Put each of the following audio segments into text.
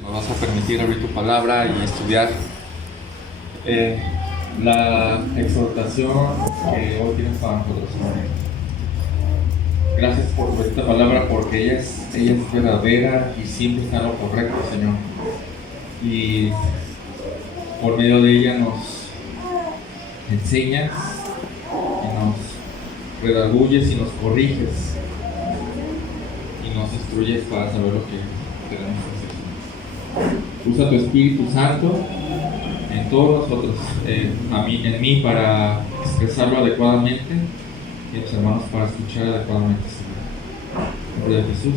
que nos vas a permitir abrir tu palabra y estudiar la exhortación que hoy tienes para nosotros, Señor. Gracias por esta palabra, porque ella es verdadera y siempre está en lo correcto, Señor. Y por medio de ella nos enseñas y nos redarguyes y nos corriges y nos instruyes para saber lo que tenemos que hacer. Usa tu Espíritu Santo en todos nosotros, en mí para expresarlo adecuadamente y en los hermanos para escuchar adecuadamente, Señor. En nombre de Jesús.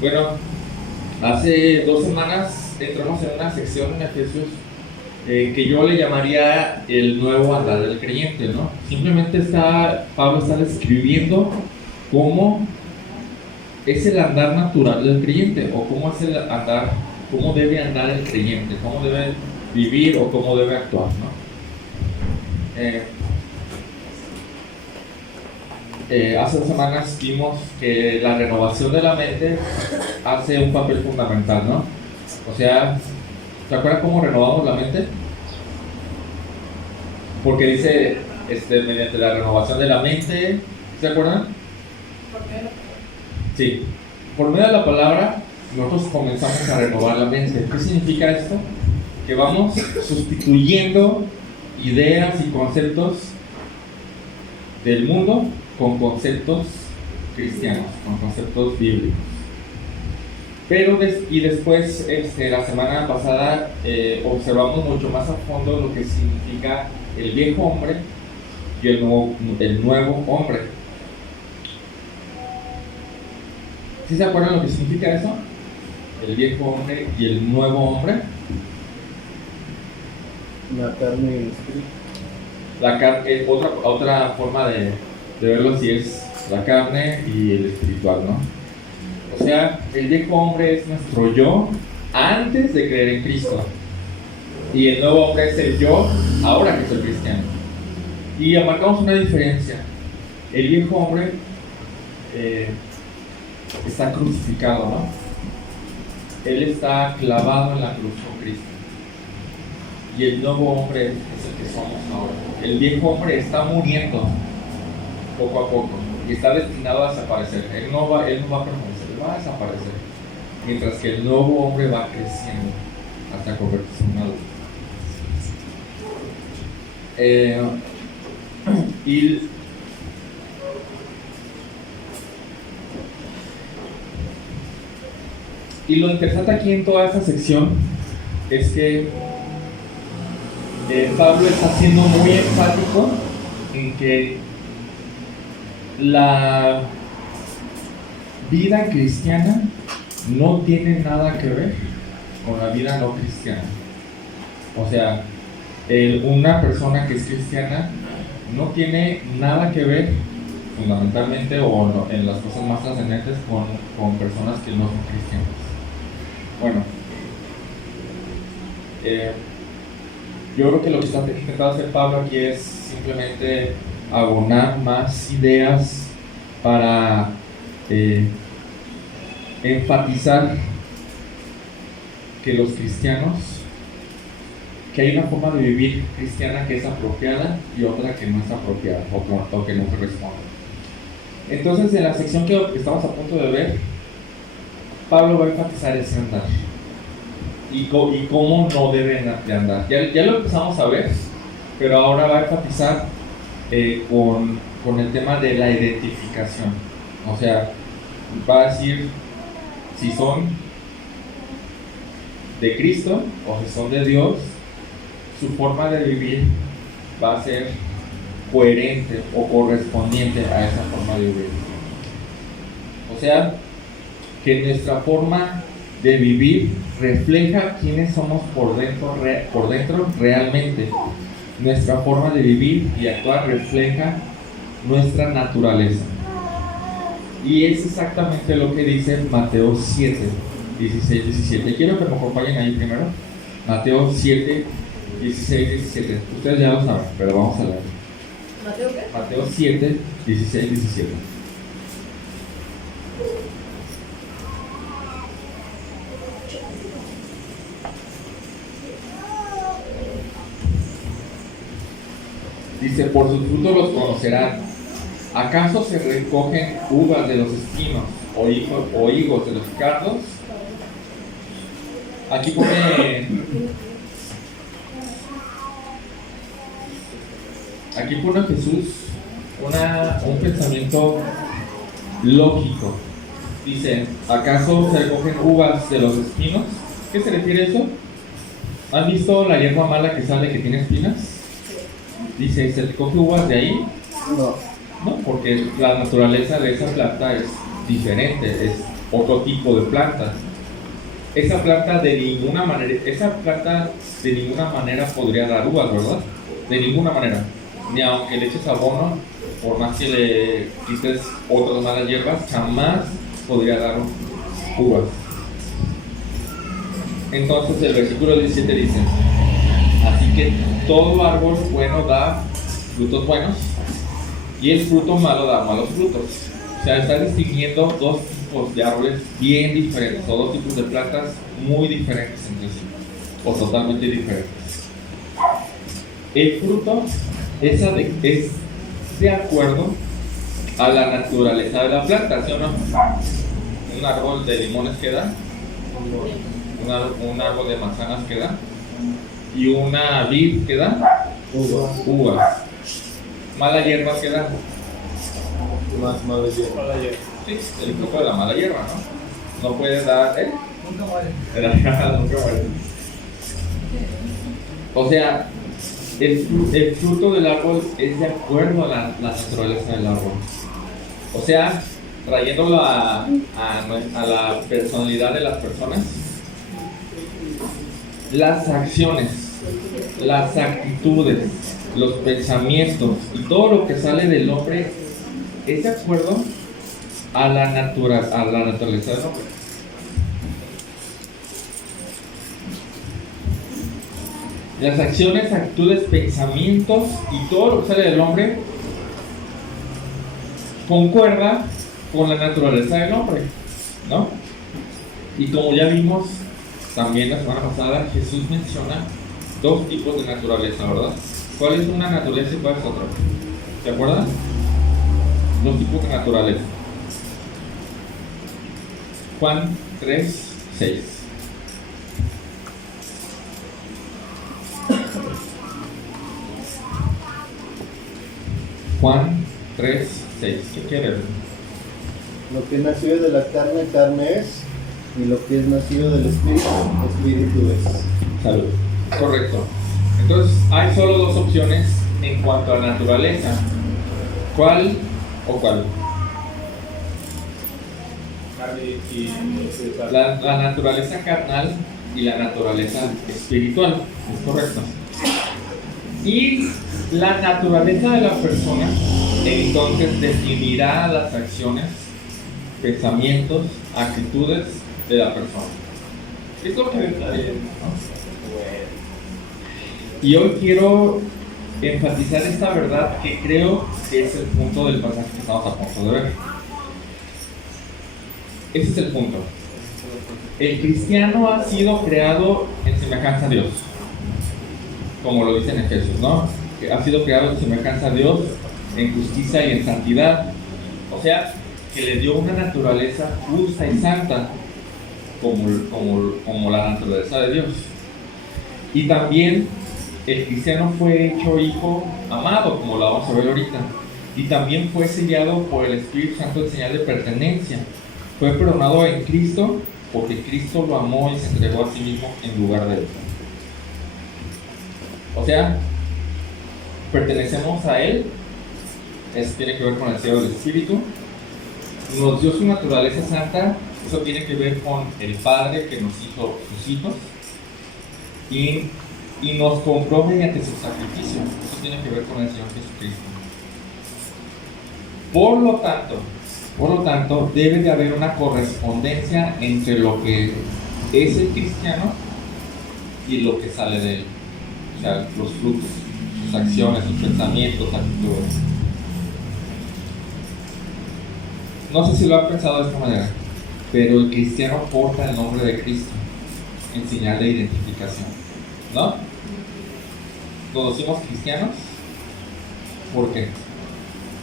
Bueno, hace 2 semanas entramos en una sección en Efesios que yo le llamaría el nuevo andar del creyente, ¿no? Simplemente Pablo está describiendo cómo es el andar natural del creyente, o cómo es el andar, cómo debe andar el creyente, cómo debe vivir o cómo debe actuar, ¿no? Hace 2 semanas vimos que la renovación de la mente hace un papel fundamental, ¿no? O sea, ¿se acuerdan cómo renovamos la mente? Porque dice, mediante la renovación de la mente, ¿se acuerdan? ¿Por qué? Sí, por medio de la palabra nosotros comenzamos a renovar la mente. ¿Qué significa esto? Que vamos sustituyendo ideas y conceptos del mundo con conceptos cristianos, con conceptos bíblicos. Pero después, la semana pasada, observamos mucho más a fondo lo que significa el viejo hombre y el nuevo hombre. ¿Sí se acuerdan lo que significa eso? El viejo hombre y el nuevo hombre. La carne y el espíritu. La carne, otra forma de verlo así es la carne y el espiritual, ¿no? O sea, el viejo hombre es nuestro yo antes de creer en Cristo. Y el nuevo hombre es el yo ahora que soy cristiano. Y marcamos una diferencia. El viejo hombre está crucificado, ¿no? Él está clavado en la cruz con Cristo. Y el nuevo hombre es el que somos ahora. El viejo hombre está muriendo poco a poco y está destinado a desaparecer. Él no va a permanecer, él va a desaparecer. Mientras que el nuevo hombre va creciendo hasta convertirse en un adulto. Y lo interesante aquí en toda esta sección es que Pablo está siendo muy enfático en que la vida cristiana no tiene nada que ver con la vida no cristiana. O sea, una persona que es cristiana no tiene nada que ver fundamentalmente o no, en las cosas más trascendentes con personas que no son cristianas. Bueno, yo creo que lo que está intentando hacer Pablo aquí es simplemente abonar más ideas para enfatizar que los cristianos, que hay una forma de vivir cristiana que es apropiada y otra que no es apropiada o que no corresponde. Entonces, en la sección que estamos a punto de ver, Pablo va a enfatizar ese andar y cómo no deben de andar. Ya lo empezamos a ver, pero ahora va a enfatizar con el tema de la identificación. O sea, va a decir si son de Cristo o si son de Dios. Su forma de vivir va a ser coherente o correspondiente a esa forma de vivir. O sea, que nuestra forma de vivir refleja quiénes somos por dentro realmente. Nuestra forma de vivir y actuar refleja nuestra naturaleza. Y es exactamente lo que dice Mateo 7, 16, 17. Quiero que me acompañen ahí primero. Mateo 7, 16, 17. Ustedes ya lo saben, pero vamos a leer. ¿Mateo qué? Mateo 7, 16, 17. Dice, por sus frutos los conocerán. ¿Acaso se recogen uvas de los espinos o higos de los cardos? Aquí pone Jesús un pensamiento lógico. Dice, ¿acaso se recogen uvas de los espinos? ¿Qué se refiere a eso? ¿Han visto la hierba mala que sale que tiene espinas? Dice, ¿se recoge uvas de ahí? No, porque la naturaleza de esa planta es diferente, es otro tipo de planta. Esa planta de ninguna manera podría dar uvas, ¿verdad? De ninguna manera. Ni aunque le eches abono, por más que le quites otras malas hierbas, jamás podría dar uvas. Entonces el versículo 17 dice, así que todo árbol bueno da frutos buenos y el fruto malo da malos frutos. O sea, está distinguiendo dos tipos de árboles bien diferentes, o dos tipos de plantas muy diferentes entre sí, o totalmente diferentes. El fruto es de acuerdo a la naturaleza de la planta, ¿sí o no? Un árbol de limones que da, un árbol de manzanas que da, y una vid que da uvas. Mala hierba que da. Más mala hierba. Sí, el fruto de la mala hierba, ¿no? No puede dar, Nunca muere. Nunca muere. O sea, el fruto del árbol es de acuerdo a la naturaleza del árbol. O sea, trayéndolo a la personalidad de las personas, las acciones, las actitudes, los pensamientos y todo lo que sale del hombre es de acuerdo a la naturaleza del hombre. Las acciones, actitudes, pensamientos y todo lo que sale del hombre concuerda con la naturaleza del hombre, ¿no? Y como ya vimos también la semana pasada, Jesús menciona dos tipos de naturaleza, ¿verdad? ¿Cuál es una naturaleza y cuál es otra? ¿Se acuerdan? Dos tipos de naturaleza. Juan 3:6. Juan 3:6. ¿Qué quiere decir? Lo que es nacido de la carne, carne es, y lo que es nacido del espíritu, espíritu es. Salud. Correcto. Entonces, hay solo dos opciones en cuanto a naturaleza. ¿Cuál o cuál? La naturaleza carnal y la naturaleza espiritual. Es correcto. Y la naturaleza de la persona entonces definirá las acciones, pensamientos, actitudes de la persona. Es lo que está bien, ¿no? Y hoy quiero enfatizar esta verdad que creo que es el punto del pasaje que estamos a punto de ver. Ese es el punto. El cristiano ha sido creado en semejanza a Dios, como lo dice en Efesios, ¿no? Que ha sido creado en semejanza a Dios, en justicia y en santidad. O sea, que le dio una naturaleza justa y santa, como la naturaleza de Dios. Y también el cristiano fue hecho hijo amado, como lo vamos a ver ahorita. Y también fue sellado por el Espíritu Santo en señal de pertenencia. Fue perdonado en Cristo porque Cristo lo amó y se entregó a sí mismo en lugar de él. O sea, pertenecemos a Él. Eso tiene que ver con el sello del Espíritu. Nos dio su naturaleza santa. Eso tiene que ver con el Padre que nos hizo sus hijos. Y nos compró mediante su sacrificio. Eso tiene que ver con el Señor Jesucristo. Por lo tanto, debe de haber una correspondencia entre lo que es el cristiano y lo que sale de él. O sea, los frutos, sus acciones, sus pensamientos, actitudes. No sé si lo han pensado de esta manera, pero el cristiano porta el nombre de Cristo en señal de identificación, ¿no? Nos decimos cristianos ¿Por qué?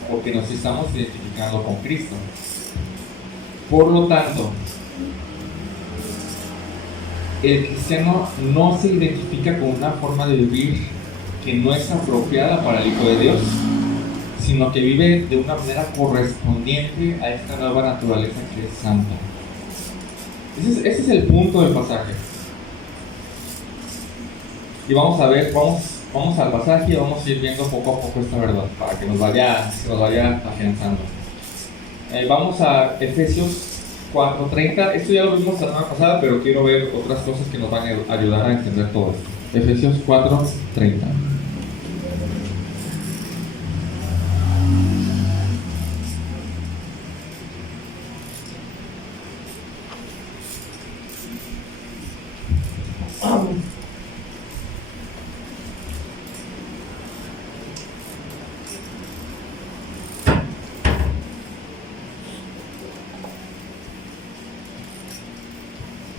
Porque nos estamos identificando con Cristo. Por lo tanto, el cristiano no se identifica con una forma de vivir que no es apropiada para el Hijo de Dios, sino que vive de una manera correspondiente a esta nueva naturaleza que es santa. Ese es el punto del pasaje. Y vamos a ver, vamos al pasaje y vamos a ir viendo poco a poco esta verdad para que nos vaya afianzando. Vamos a Efesios 4:30. Esto ya lo vimos la semana pasada, pero quiero ver otras cosas que nos van a ayudar a entender todo esto. Efesios 4:30.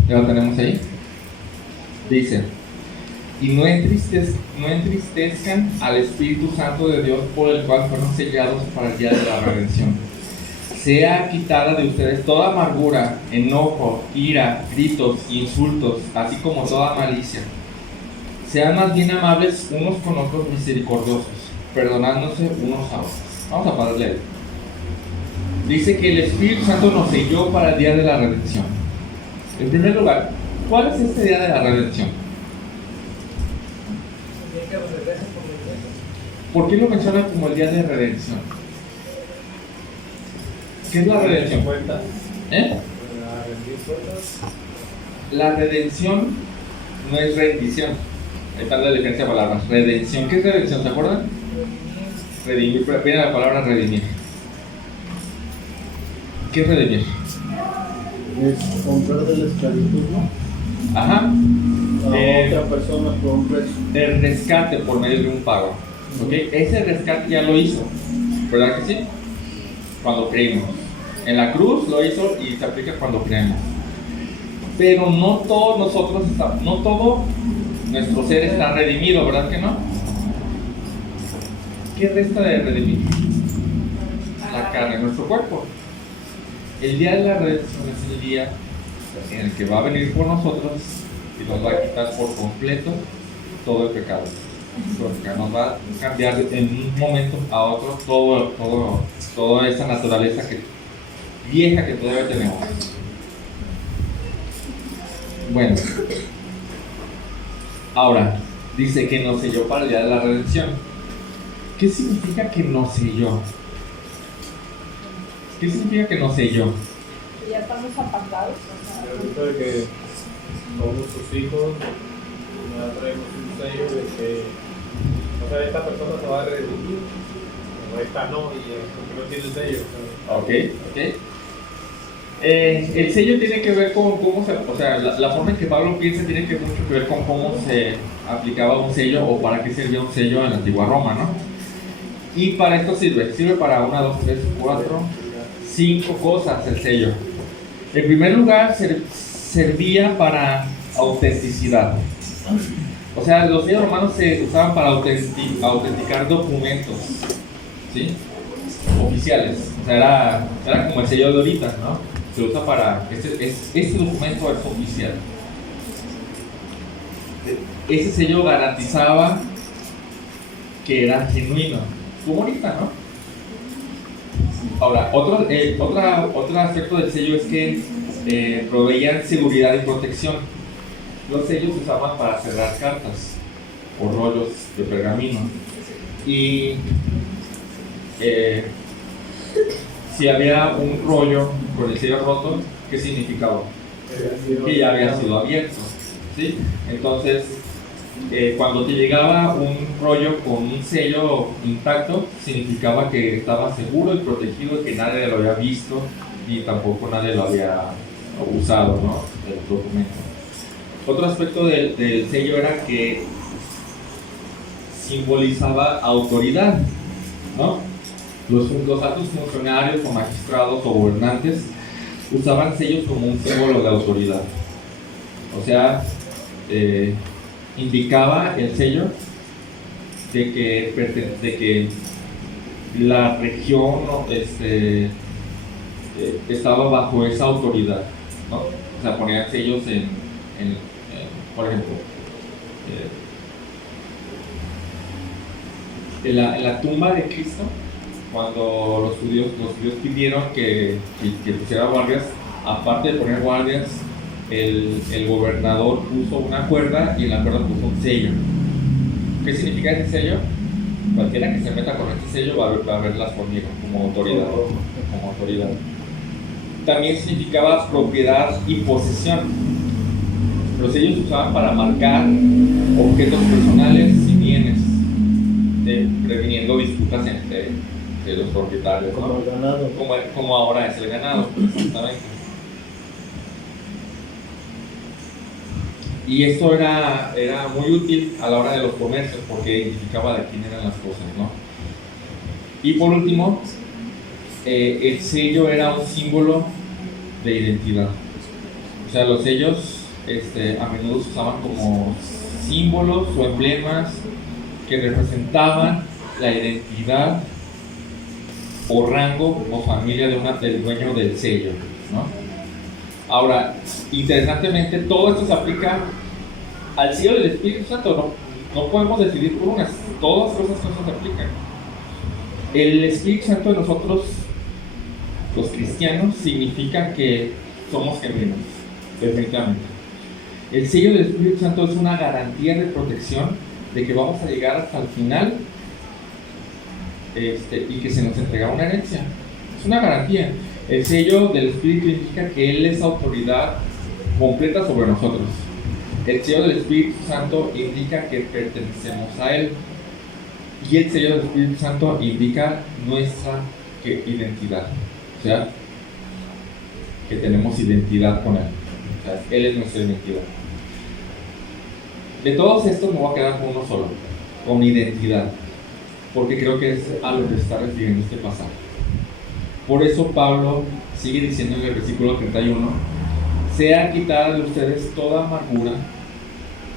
Ya lo tenemos ahí. Dice: y no entristezcan al Espíritu Santo de Dios, por el cual fueron sellados para el día de la redención. Sea quitada de ustedes toda amargura, enojo, ira, gritos, insultos, así como toda malicia. Sean más bien amables unos con otros, misericordiosos, perdonándose unos a otros. Vamos a pararle ahí. Dice que el Espíritu Santo nos selló para el día de la redención. En primer lugar, ¿cuál es este día de la redención? ¿Por qué lo menciona como el día de redención? ¿Qué es la redención? La redención no es rendición. Ahí está la diferencia de palabras. Redención. ¿Qué es redención? ¿Se acuerdan? Redimir. Viene la palabra redimir. ¿Qué es redimir? Es comprar de la esclavitud, ¿no? Ajá. A otra persona por un precio. El rescate por medio de un pago. ¿Ok? Ese rescate ya lo hizo. ¿Verdad que sí? Cuando creímos. En la cruz lo hizo y se aplica cuando creemos. Pero no todos nosotros no todo nuestro ser está redimido, ¿verdad que no? ¿Qué resta de redimir? La carne, nuestro cuerpo. El día de la redención es el día en el que va a venir por nosotros y nos va a quitar por completo todo el pecado. Porque nos va a cambiar en un momento a otro toda esa naturaleza vieja que todavía tenemos. Bueno, ahora dice que nos selló para el día de la redención. ¿Qué significa que nos selló? ¿Qué significa que nos selló? Que ya estamos apartados. Resulta de que somos sus hijos, ya traemos un sello de que, o sea, esta persona se va a redimir, pero esta no, y porque no tiene el sello. Ok. El sello tiene que ver con cómo la forma en que Pablo piensa tiene que mucho que ver con cómo se aplicaba un sello o para qué servía un sello en la antigua Roma, ¿no? Y para esto sirve para 1, 2, 3, 4, 5 cosas el sello. En primer lugar, servía para autenticidad. O sea, los sellos romanos se usaban para autenticar documentos, ¿sí? Oficiales. O sea, era como el sello de ahorita, ¿no? Se usa para este documento es oficial. Ese sello garantizaba que era genuino. Como ahorita, ¿no? Ahora, otro aspecto del sello es que proveían seguridad y protección. Los sellos se usaban para cerrar cartas o rollos de pergamino. Y si había un rollo con el sello roto, ¿qué significaba? Que ya había sido abierto, ¿sí? Entonces, cuando te llegaba un rollo con un sello intacto, significaba que estaba seguro y protegido, que nadie lo había visto y tampoco nadie lo había usado, ¿no? El documento. Otro aspecto del sello era que simbolizaba autoridad, ¿no? Los altos funcionarios o magistrados o gobernantes usaban sellos como un símbolo de autoridad. O sea, indicaba el sello de que la región estaba bajo esa autoridad, ¿no? O sea, ponían sellos por ejemplo, en la tumba de Cristo, cuando los judíos pidieron que pusiera guardias, aparte de poner guardias, el gobernador puso una cuerda y en la cuerda puso un sello. ¿Qué significa ese sello? Cualquiera que se meta con este sello va a verlas conmigo como autoridad. También significaba propiedad y posesión. Los sellos se usaban para marcar objetos personales y bienes, previniendo disputas entre los propietarios, ¿no? Como el ganado. Como ahora es el ganado, exactamente. Y esto era muy útil a la hora de los comercios porque identificaba de quién eran las cosas, ¿no? Y por último, el sello era un símbolo de identidad. O sea, los sellos a menudo se usaban como símbolos o emblemas que representaban la identidad o rango o familia del dueño del sello, ¿no? Ahora, interesantemente, todo esto se aplica al sello del Espíritu Santo, no podemos decidir por unas, todas esas cosas se aplican. El Espíritu Santo de nosotros, los cristianos, significa que somos genuinos, definitivamente. El sello del Espíritu Santo es una garantía de protección de que vamos a llegar hasta el final y que se nos entrega una herencia. Es una garantía. El sello del Espíritu indica que Él es autoridad completa sobre nosotros. El sello del Espíritu Santo indica que pertenecemos a Él. Y el sello del Espíritu Santo indica nuestra identidad. O sea, que tenemos identidad con Él. O sea, Él es nuestra identidad. De todos estos me voy a quedar con uno solo, con identidad, porque creo que es a lo que se está refiriendo este pasaje. Por eso Pablo sigue diciendo en el versículo 31, sea quitada de ustedes toda amargura,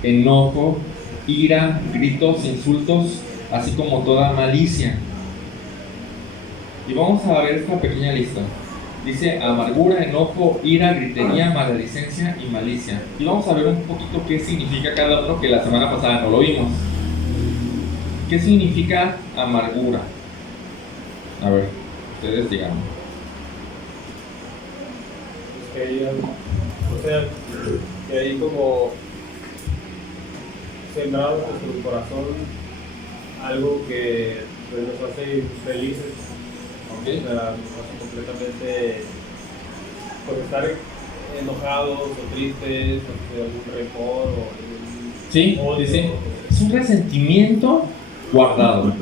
enojo, ira, gritos, insultos, así como toda malicia. Y vamos a ver esta pequeña lista. Dice amargura, enojo, ira, gritería, maledicencia y malicia. Y vamos a ver un poquito qué significa cada uno, que la semana pasada no lo vimos. ¿Qué significa amargura? A ver, ustedes digan. Que hay como sembrado en nuestro corazón algo que pues, nos hace felices. Okay. O sea, nos hace completamente por estar enojados o tristes, o algún rencor o algún sí, odio. Sí. Es un resentimiento guardado.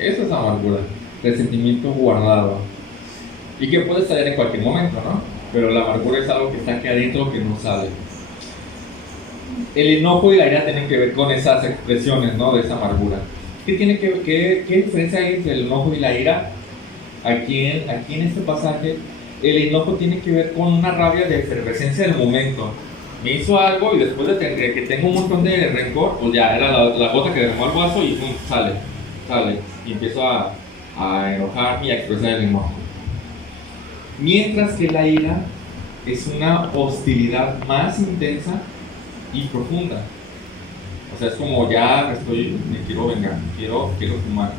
Eso es amargura, resentimiento guardado. Y que puede salir en cualquier momento, ¿no? Pero la amargura es algo que está aquí adentro que no sale. El enojo y la ira tienen que ver con esas expresiones, ¿no? De esa amargura. ¿Qué diferencia hay entre el enojo y la ira? Aquí en este pasaje, el enojo tiene que ver con una rabia de efervescencia del momento. Me hizo algo y después de que tengo un montón de rencor, pues ya era la gota que derramó el vaso y pum, sale. Y empiezo a enojarme y a expresar el enojo. Mientras que la ira es una hostilidad más intensa y profunda. O sea, es como ya me quiero vengar, quiero fumar,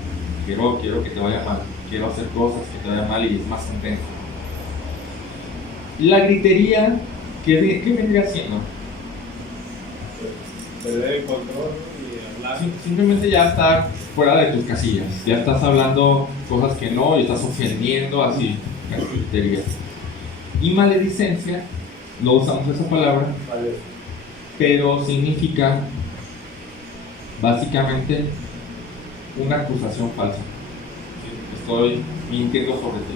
quiero que te vaya mal, quiero hacer cosas que te vayan mal y es más intenso. La gritería, ¿qué vendría haciendo? Perder el control y hablar. Simplemente ya estar fuera de tus casillas, ya estás hablando cosas que no y estás ofendiendo, así, gritería. Y maledicencia, no usamos esa palabra, Vale. pero significa básicamente una acusación falsa. Estoy mintiendo sobre ti.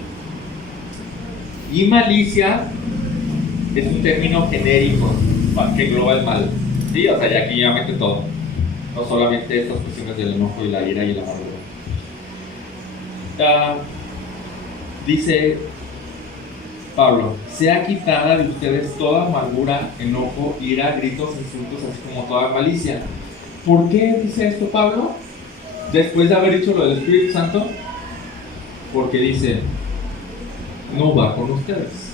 Y malicia es un término genérico que engloba el mal. Sí, o sea, ya aquí ya mete todo. No solamente estas cuestiones del enojo y la ira y la amargura. Dice Pablo, sea quitada de ustedes toda amargura, enojo, ira, gritos, insultos, así como toda malicia. ¿Por qué dice esto Pablo? Después de haber dicho lo del Espíritu Santo, porque dice, no va con ustedes,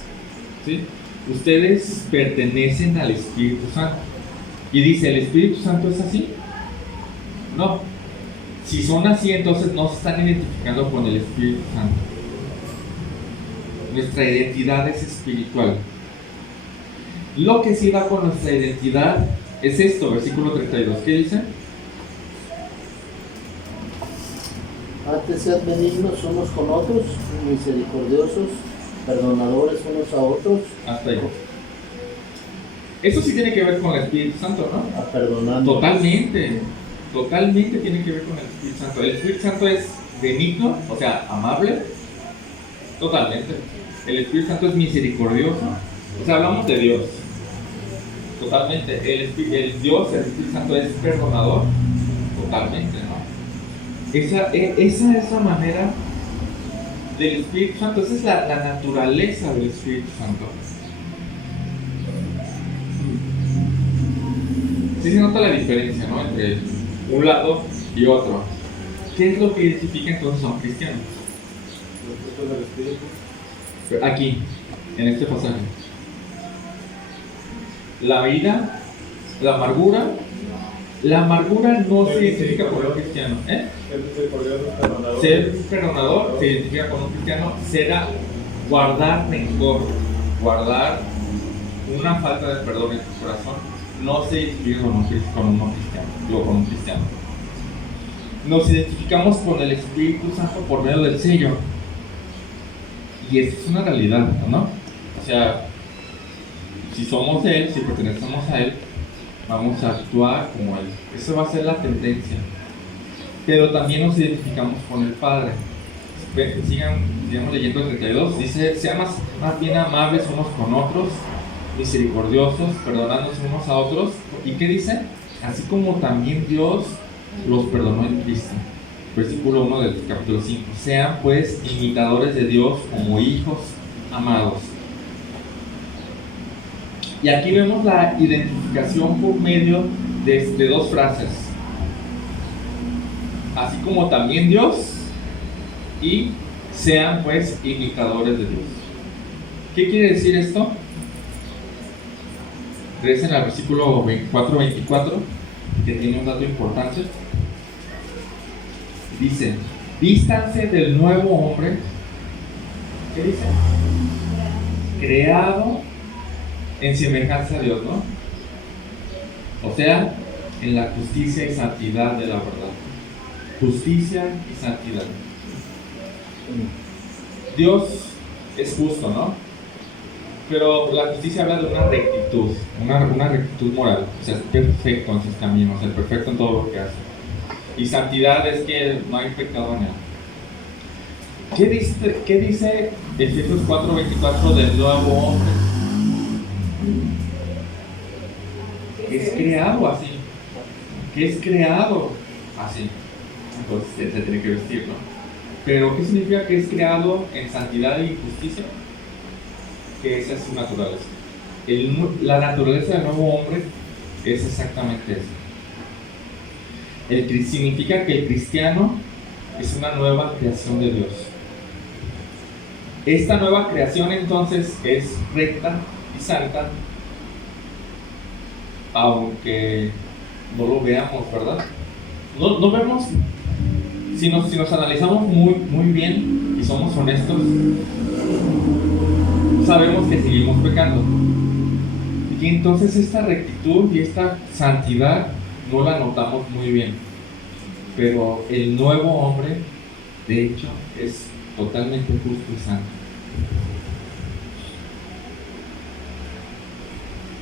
¿sí? Ustedes pertenecen al Espíritu Santo. Y dice, ¿el Espíritu Santo es así? No. Si son así, entonces no se están identificando con el Espíritu Santo. Nuestra identidad es espiritual. Lo que sí va con nuestra identidad es esto, versículo 32. ¿Qué dice? Antes sean benignos unos con otros, misericordiosos, perdonadores unos a otros. Hasta ahí. Eso sí tiene que ver con el Espíritu Santo, ¿no? Perdonando. Totalmente tiene que ver con el Espíritu Santo. El Espíritu Santo es benigno, o sea, amable. Totalmente. El Espíritu Santo es misericordioso. O sea, hablamos de Dios. Totalmente. El Dios, el Espíritu Santo es perdonador. Totalmente, ¿no? Esa es la manera del Espíritu Santo. Esa es la naturaleza del Espíritu Santo. Sí se nota la diferencia, ¿no? Entre un lado y otro. ¿Qué es lo que identifica entonces a un cristiano? Los frutos del Espíritu. Aquí, en este pasaje. La ira, la amargura. La amargura no se identifica con un cristiano. Ser misericordioso, perdonador. Ser perdonador se identifica con un cristiano. Será guardar rencor, guardar una falta de perdón en tu corazón. No se identifica con un cristiano. Nos identificamos con el Espíritu Santo por medio del sello. Y eso es una realidad, ¿no? O sea, si somos de Él, si pertenecemos a Él, vamos a actuar como Él. Eso va a ser la tendencia. Pero también nos identificamos con el Padre. Sigamos leyendo el 32. Dice, sean más bien amables unos con otros, misericordiosos, perdonándose unos a otros. ¿Y qué dice? Así como también Dios los perdonó en Cristo. Versículo 1 del capítulo 5. Sean pues imitadores de Dios como hijos amados. Y aquí vemos la identificación por medio de dos frases. Así como también Dios, y sean pues imitadores de Dios. ¿Qué quiere decir esto? Regresen al versículo 24, que tiene un dato importante. Dice, vístanse del nuevo hombre. ¿Qué dice? Creado en semejanza a Dios, ¿no? O sea, en la justicia y santidad de la verdad. Justicia y santidad. Dios es justo, ¿no? Pero la justicia habla de una rectitud, una rectitud moral. O sea, es perfecto en sus caminos, es perfecto en todo lo que hace. Y santidad es que no hay pecado en él. ¿Qué dice Efesios 4:24 del nuevo hombre? Que es creado así. Que es creado así. Entonces se tiene que vestir, ¿no? Pero ¿qué significa que es creado en santidad y justicia? Que esa es su naturaleza. La naturaleza del nuevo hombre es exactamente eso. Significa que el cristiano es una nueva creación de Dios. Esta nueva creación entonces es recta y santa, aunque no lo veamos, ¿verdad? No vemos, si nos analizamos muy bien y somos honestos, sabemos que seguimos pecando. Y entonces esta rectitud y esta santidad no la notamos muy bien. Pero el nuevo hombre, de hecho, es totalmente justo y santo.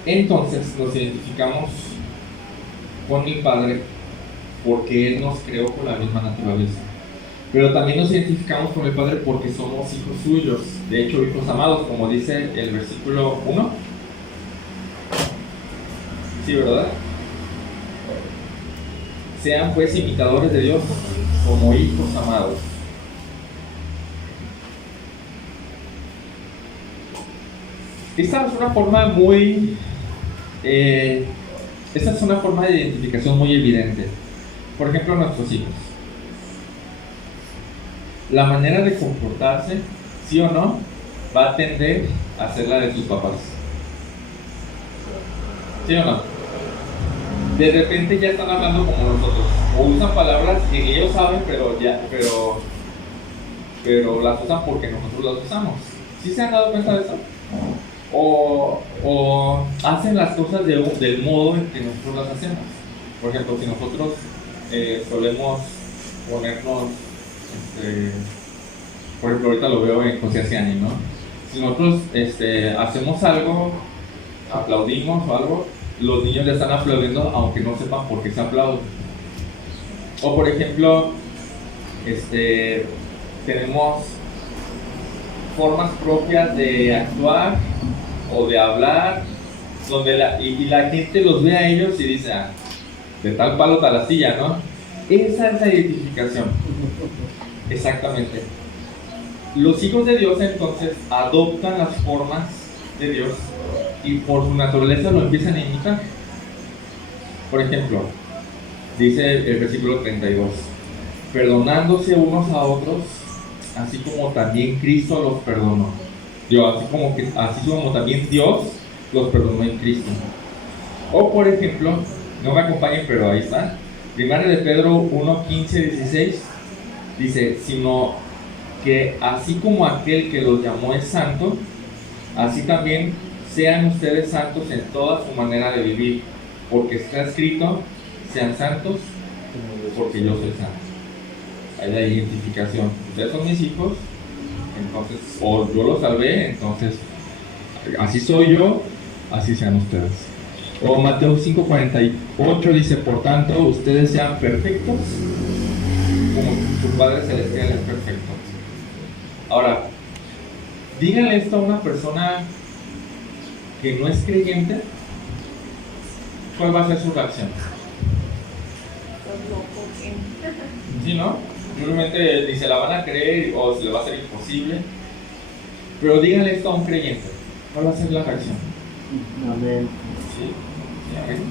Entonces nos identificamos con el Padre porque Él nos creó con la misma naturaleza. Pero también nos identificamos con el Padre porque somos hijos suyos, de hecho hijos amados, como dice el versículo 1. Sí, ¿verdad? Sean pues imitadores de Dios como hijos amados. Esta es una forma esta es una forma de identificación muy evidente. Por ejemplo, nuestros hijos. la manera de comportarse, sí o no, va a tender a ser la de sus papás. ¿Sí o no? De repente ya están hablando como nosotros, o usan palabras que ellos saben, pero las usan porque nosotros las usamos. ¿Sí se han dado cuenta de eso? O hacen las cosas del modo en que nosotros las hacemos. Por ejemplo, si nosotros solemos ponernos, por ejemplo, ahorita lo veo en José Asiani, ¿no? Si nosotros hacemos algo, aplaudimos o algo, los niños ya están aplaudiendo aunque no sepan por qué se aplauden. O por ejemplo, tenemos formas propias de actuar o de hablar, donde la gente los ve a ellos y dice, de tal palo tal astilla, ¿no? Esa es la identificación. Exactamente. Los hijos de Dios entonces adoptan las formas de Dios y por su naturaleza lo empiezan a imitar. Por ejemplo, dice el versículo 32, perdonándose unos a otros, así como también Cristo los perdonó. Así como también Dios los perdonó en Cristo. O por ejemplo, no me acompañen, pero ahí está. Primera de Pedro 1, 15, 16 dice, sino que así como aquel que los llamó es santo, así también sean ustedes santos en toda su manera de vivir, porque está escrito, sean santos porque yo soy santo. Hay la identificación. Ustedes son mis hijos, entonces, o yo los salvé, entonces, así soy yo, así sean ustedes. O Mateo 5:48 dice, por tanto, ustedes sean perfectos, como su Padre Celestial es perfecto. Ahora, díganle esto a una persona que no es creyente, ¿cuál va a ser su reacción? ¿Sí, no? Simplemente ni se la van a creer o se le va a hacer imposible. Pero díganle esto a un creyente, ¿cuál va a ser la reacción? Amén. ¿Sí? ¿Sí?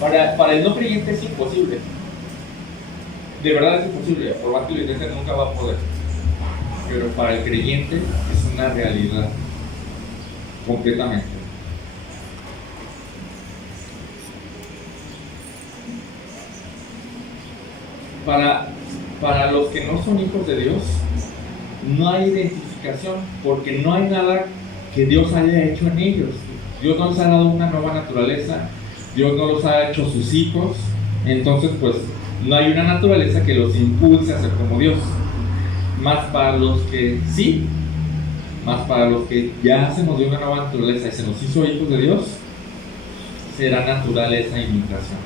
Para el no creyente es imposible. De verdad es imposible. Por más que lo intente nunca va a poder. Pero para el creyente es una realidad. Completamente. Para los que no son hijos de Dios, no hay identificación, porque no hay nada que Dios haya hecho en ellos. Dios no les ha dado una nueva naturaleza, Dios no los ha hecho sus hijos, entonces pues no hay una naturaleza que los impulse a ser como Dios. Más para los que sí, más para los que ya se nos dio una nueva naturaleza y se nos hizo hijos de Dios, será natural esa imitación.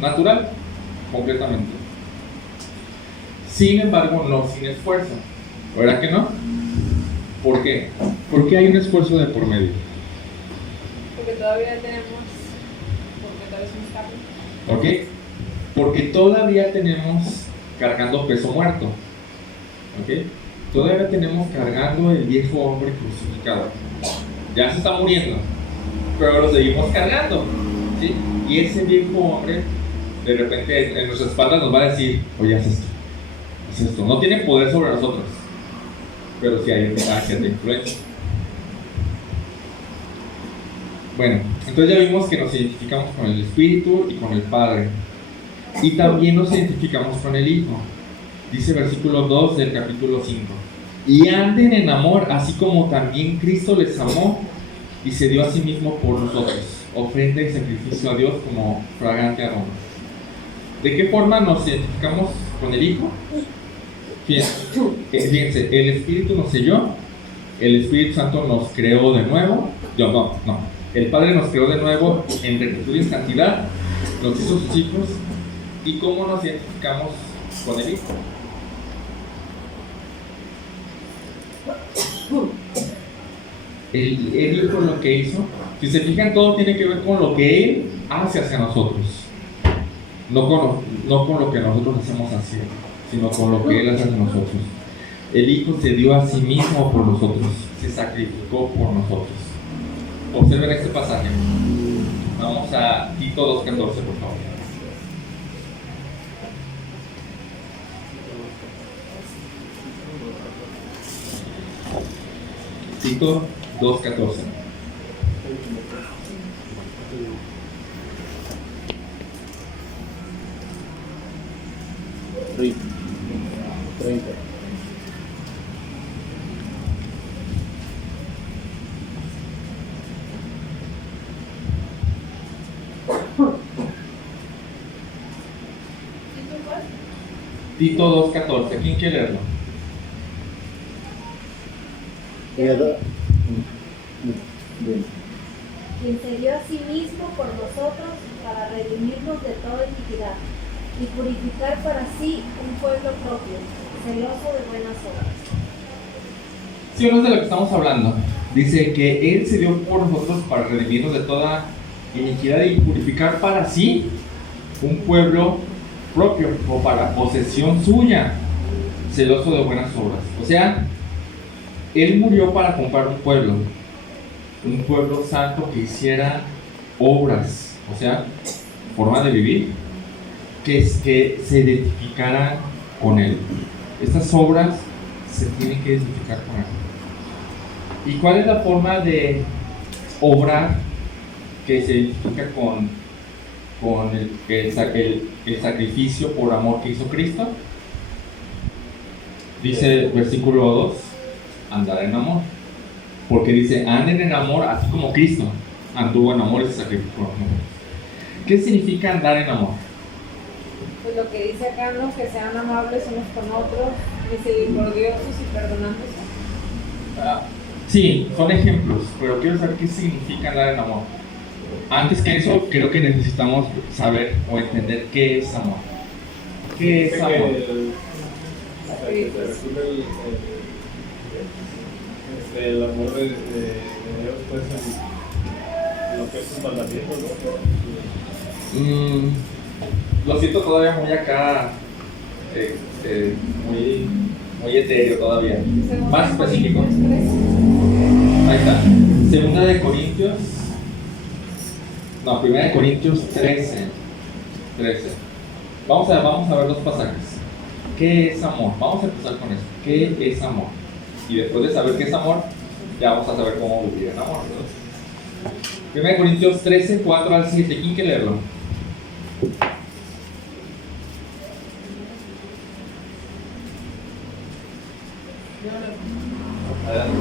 Natural, completamente. Sin embargo, no sin esfuerzo. ¿Verdad que no? ¿Por qué? Porque hay un esfuerzo de por medio. Porque todavía somos carne. ¿Ok? Porque todavía tenemos cargando peso muerto. ¿Ok? Todavía tenemos cargando el viejo hombre crucificado. Ya se está muriendo, pero lo seguimos cargando. ¿Sí? Y ese viejo hombre, de repente en nuestras espaldas nos va a decir, oye, haz esto. No tiene poder sobre nosotros, pero sí hay cierta influencia. Bueno, entonces ya vimos que nos identificamos con el Espíritu y con el Padre. Y también nos identificamos con el Hijo. Dice versículo 2 del capítulo 5. Y anden en amor, así como también Cristo les amó y se dio a sí mismo por nosotros, ofrenda y sacrificio a Dios como fragante aroma. ¿De qué forma nos identificamos con el Hijo? Fíjense, el Espíritu nos selló, el Espíritu Santo nos creó de nuevo. El Padre nos creó de nuevo en rectitud y en santidad, nos hizo sus hijos. ¿Y cómo nos identificamos con el Hijo? El Hijo lo que hizo, si se fijan, todo tiene que ver con lo que Él hace hacia nosotros, no con lo que nosotros hacemos hacia Él, sino con lo que Él hace hacia nosotros. El Hijo se dio a sí mismo por nosotros, se sacrificó por nosotros. Observen este pasaje. Vamos a Tito 2:14, por favor. Tito 2:14. Sí. 30. Tito 2:14. ¿Quién quiere leerlo? Bien. Quien se dio a sí mismo por nosotros para redimirnos de toda iniquidad y purificar para sí un pueblo propio, celoso de buenas obras. Sí, no es de lo que estamos hablando. Dice que Él se dio por nosotros para redimirnos de toda iniquidad y purificar para sí un pueblo propio o para posesión suya, celoso de buenas obras. O sea, Él murió para comprar un pueblo santo que hiciera obras, o sea, forma de vivir, que se identificara con Él. Estas obras se tienen que identificar con Él. ¿Y cuál es la forma de obrar que se identifica con el sacrificio por amor que hizo Cristo? Dice versículo 2, andar en amor. Porque dice, anden en amor así como Cristo anduvo en amor y se sacrificó por amor. ¿Qué significa andar en amor? Pues lo que dice acá, ¿no? Que sean amables unos con otros, misericordiosos y perdonándose. Sí, son ejemplos, pero quiero saber qué significa andar en amor. Antes que eso, creo que necesitamos saber o entender qué es amor. ¿Qué es amor? El amor de Dios, pues, lo que es un mandamiento, ¿no? Lo siento todavía muy acá, muy etéreo todavía. Más específico. Ahí está. Segunda de Corintios. No, Primera de Corintios 13. Vamos a ver dos pasajes. ¿Qué es amor? Vamos a empezar con eso. ¿Qué es amor? Y después de saber qué es amor, ya vamos a saber cómo vivir en amor, ¿no? 1 Corintios 13, 4 al 7. ¿Quién quiere leerlo? Adelante.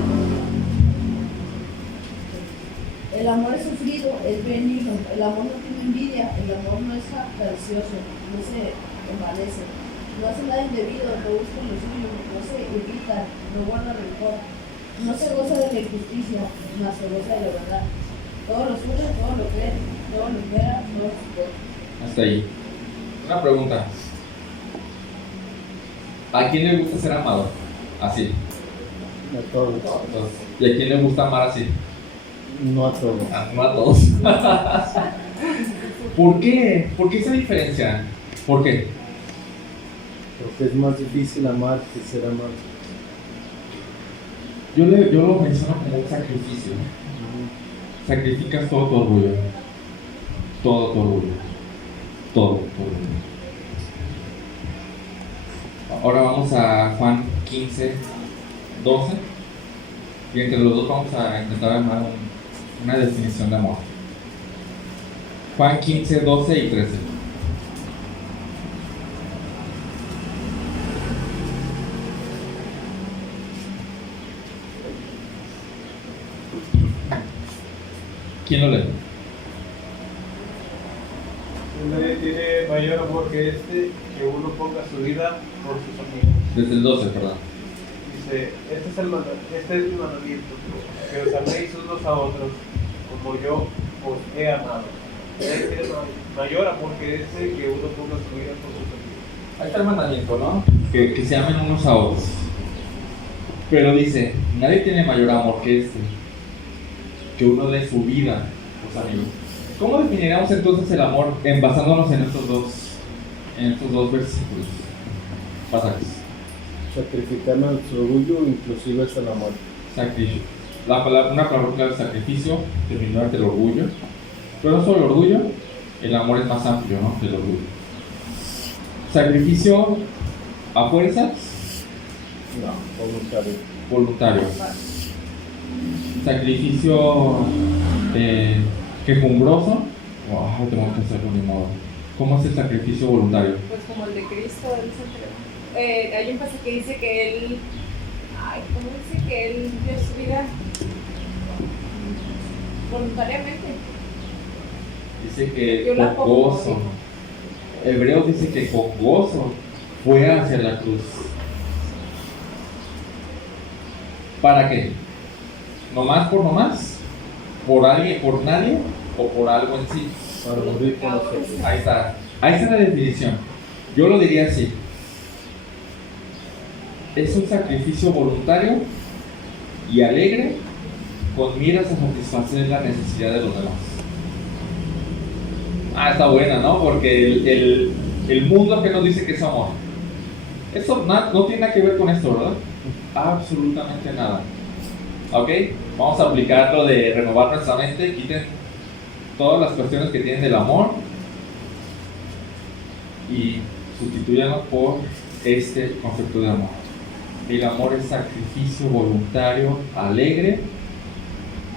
El amor es sufrido, es benigno, el amor no tiene envidia, el amor no es jactancioso, no se envanece, no hace nada indebido, no busca lo suyo, no se irrita, no guarda rencor, no se goza de la injusticia, mas se goza de la verdad. Todo lo sufre, todo lo cree, todo lo espera, todo lo soporta. Hasta ahí. Una pregunta. ¿A quién le gusta ser amado? Así. A todos. ¿Y a quién le gusta amar así? No a todos. No a todos. ¿Por qué? ¿Por qué esa diferencia? ¿Por qué? Porque es más difícil amar que ser amado. Yo lo menciono como un sacrificio. Sacrificas todo tu orgullo. Todo tu orgullo. Todo. Ahora vamos a Juan 15, 12. Y entre los dos vamos a intentar armar una definición de amor. Juan 15, 12 y 13. ¿Quién lo lee? Nadie tiene mayor amor que que uno ponga su vida por sus amigos. Desde el 12, perdón. Dice, este es mi mandamiento, que os améis unos a otros, como yo os he amado. Nadie tiene mayor amor que que uno ponga su vida por sus amigos. Ahí está el mandamiento, ¿no? Que se amen unos a otros. Pero dice, nadie tiene mayor amor que uno dé su vida a sus amigos. ¿Cómo definiríamos entonces el amor basándonos en estos dos versículos? Pasajes. Sacrificar nuestro orgullo, inclusive hasta la muerte. Sacrificio. Una palabra clave es sacrificio, terminar del orgullo. Pero no solo el orgullo, el amor es más amplio, ¿no? Del orgullo. Sacrificio a fuerzas, No, voluntario. voluntario. sacrificio quejumbroso, wow, tengo que hacerlo de modo. ¿Cómo es el sacrificio voluntario? Pues como el de Cristo, él se entregó. Hay un pasaje que dice que él, ¿cómo dice? Que él dio su vida voluntariamente. Dice que Yo la con pongo, gozo. dijo. Hebreos dice que con gozo fue hacia la cruz. ¿Para qué? ¿Nomás por nomás? ¿Por alguien, por nadie? ¿O por algo en sí? Para morir por nosotros. Ahí está la definición. Yo lo diría así: es un sacrificio voluntario y alegre con miras a satisfacer la necesidad de los demás. Está buena, ¿no? Porque el mundo que nos dice que es amor. Eso no tiene nada que ver con esto, ¿verdad? Absolutamente nada. ¿Ok? Vamos a aplicar lo de renovar nuestra mente. Quiten todas las cuestiones que tienen del amor y sustituyanlo por este concepto de amor. El amor es sacrificio voluntario, alegre,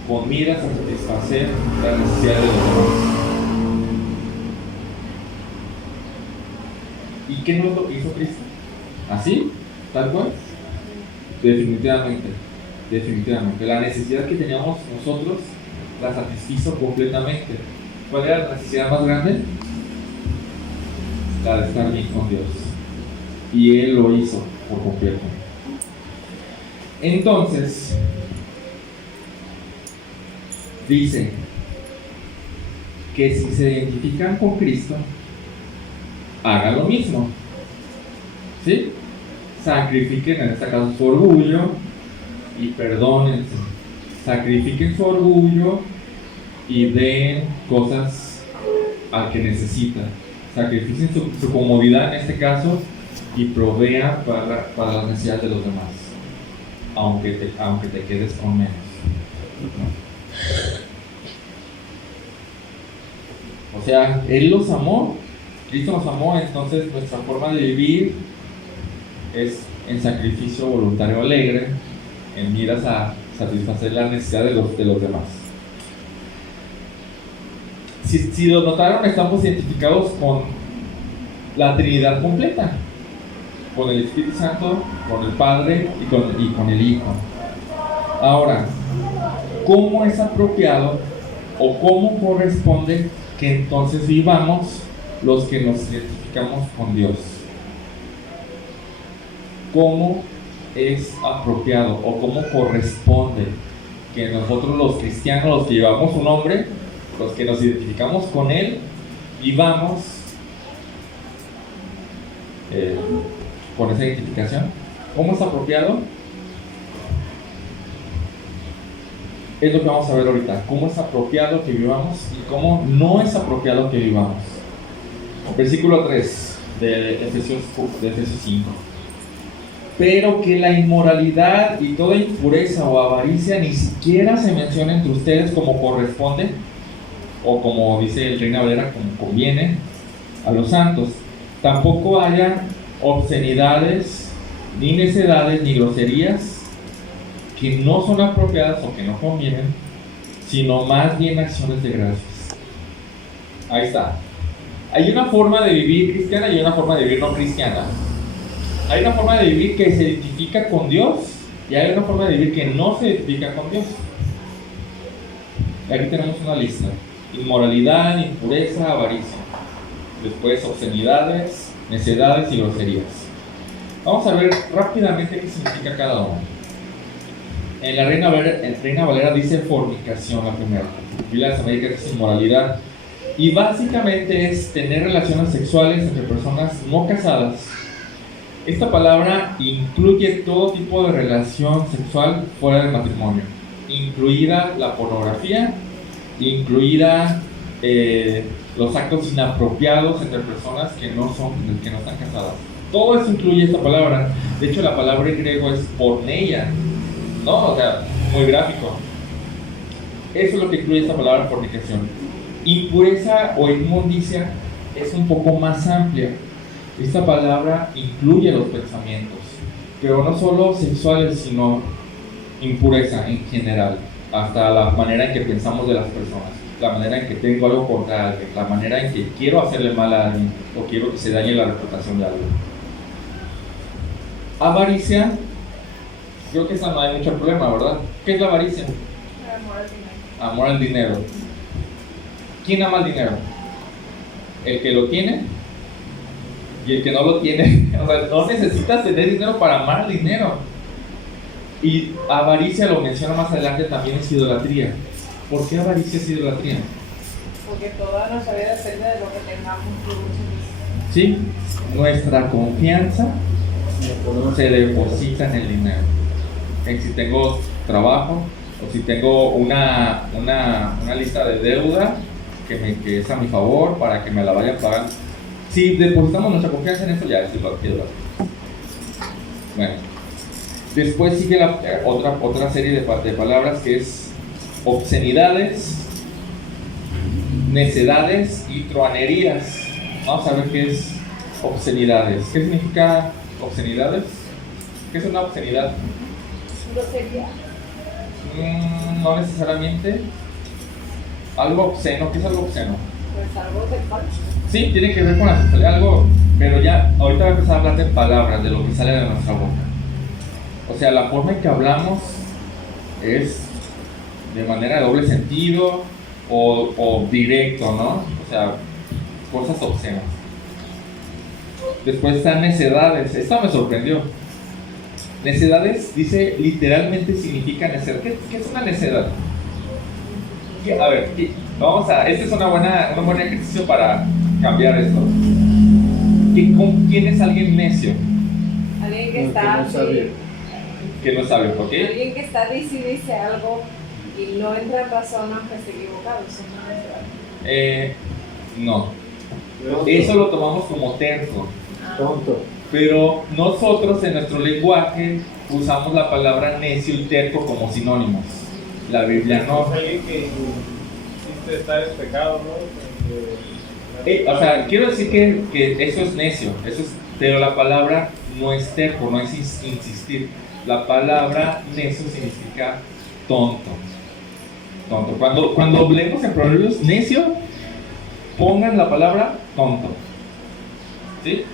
con miras a satisfacer la necesidad de los demás. ¿Y qué no es lo que hizo Cristo? ¿Así? ¿Tal cual? Definitivamente. La necesidad que teníamos nosotros la satisfizo completamente. ¿Cuál era la necesidad más grande? La de estar bien con Dios. Y Él lo hizo por completo. Entonces, dice que si se identifican con Cristo, hagan lo mismo. ¿Sí? Sacrifiquen, en este caso, su orgullo y perdónense. Sacrifiquen su orgullo y den cosas al que necesita. Sacrifiquen su comodidad en este caso y provean para las necesidades de los demás, aunque te quedes con menos. O sea, Él los amó, Cristo nos amó, entonces nuestra forma de vivir es en sacrificio voluntario alegre, en miras a satisfacer la necesidad de los demás. Si lo notaron, estamos identificados con la Trinidad completa, con el Espíritu Santo, con el Padre y con el Hijo. Ahora, ¿cómo es apropiado o cómo corresponde que entonces vivamos los que nos identificamos con Dios? ¿Cómo es apropiado o cómo corresponde que nosotros los cristianos, los que llevamos un nombre, los que nos identificamos con Él, vivamos con esa identificación? ¿Cómo es apropiado? Es lo que vamos a ver ahorita. ¿Cómo es apropiado que vivamos y cómo no es apropiado que vivamos? Versículo 3 de Efesios 5. Pero que la inmoralidad y toda impureza o avaricia ni siquiera se menciona entre ustedes como corresponde, o como dice el Reina Valera, como conviene a los santos. Tampoco haya obscenidades, ni necedades, ni groserías, que no son apropiadas o que no convienen, sino más bien acciones de gracias. Ahí está. Hay una forma de vivir cristiana y una forma de vivir no cristiana. Hay una forma de vivir que se identifica con Dios y hay una forma de vivir que no se identifica con Dios. Y aquí tenemos una lista: inmoralidad, impureza, avaricia. Después obscenidades, necedades y groserías. Vamos a ver rápidamente qué significa cada uno. En la Reina Valera dice fornicación, la primera. En las Américas dice inmoralidad. Y básicamente es tener relaciones sexuales entre personas no casadas. Esta palabra incluye todo tipo de relación sexual fuera del matrimonio, incluida la pornografía, incluida los actos inapropiados entre personas que no están casadas. Todo eso incluye esta palabra. De hecho, la palabra en griego es porneia, ¿no? O sea, muy gráfico. Eso es lo que incluye esta palabra fornicación. Impureza o inmundicia es un poco más amplia. Esta palabra incluye los pensamientos, pero no solo sexuales, sino impureza en general, hasta la manera en que pensamos de las personas, la manera en que tengo algo contra alguien, la manera en que quiero hacerle mal a alguien o quiero que se dañe la reputación de alguien. Avaricia, creo que esa no hay mucho problema, ¿verdad? ¿Qué es la avaricia? Amor al dinero. ¿Quién ama el dinero? El que lo tiene y el que no lo tiene. O sea, no necesitas tener dinero para amar el dinero. Y avaricia, lo menciona más adelante, también es idolatría. ¿Por qué avaricia es idolatría? Porque toda nuestra vida depende de lo que tengamos. Sí, nuestra confianza se deposita en el dinero. En si tengo trabajo o si tengo una lista de deuda que es a mi favor para que me la vayan pagando. Si depositamos nuestra confianza en eso, ya es idolatría. Bueno, después sigue otra serie de palabras que es obscenidades, necedades y truhanerías. Vamos a ver qué es obscenidades. ¿Qué significa obscenidades? ¿Qué es una obscenidad? Grosería. No necesariamente. Algo obsceno. ¿Qué es algo obsceno? Pues algo sexual. Sí, tiene que ver con la sexualidad, algo, pero ya ahorita voy a empezar a hablar de palabras, de lo que sale de nuestra boca. O sea, la forma en que hablamos es de manera de doble sentido o directo, ¿no? O sea, cosas obscenas. Después están necedades. Esta me sorprendió. Necedades, dice, literalmente significa necedad. ¿Qué es una necedad? A ver, este es un buen ejercicio para cambiar esto. ¿Quién es alguien necio? Alguien que está no sabe. Que no sabe, ¿por qué? Alguien que está dice algo y no entra en razón aunque esté equivocado. Eso no es verdad. No. Tonto. Eso lo tomamos como terco. Tonto. Pero nosotros en nuestro lenguaje usamos la palabra necio y terco como sinónimos. La Biblia no. Es alguien que insiste estar en pecado, ¿no? O sea, quiero decir que eso es necio, pero la palabra no es terco, no es insistir. La palabra necio significa tonto. Cuando hablemos en proverbios necio, pongan la palabra tonto. ¿Sí?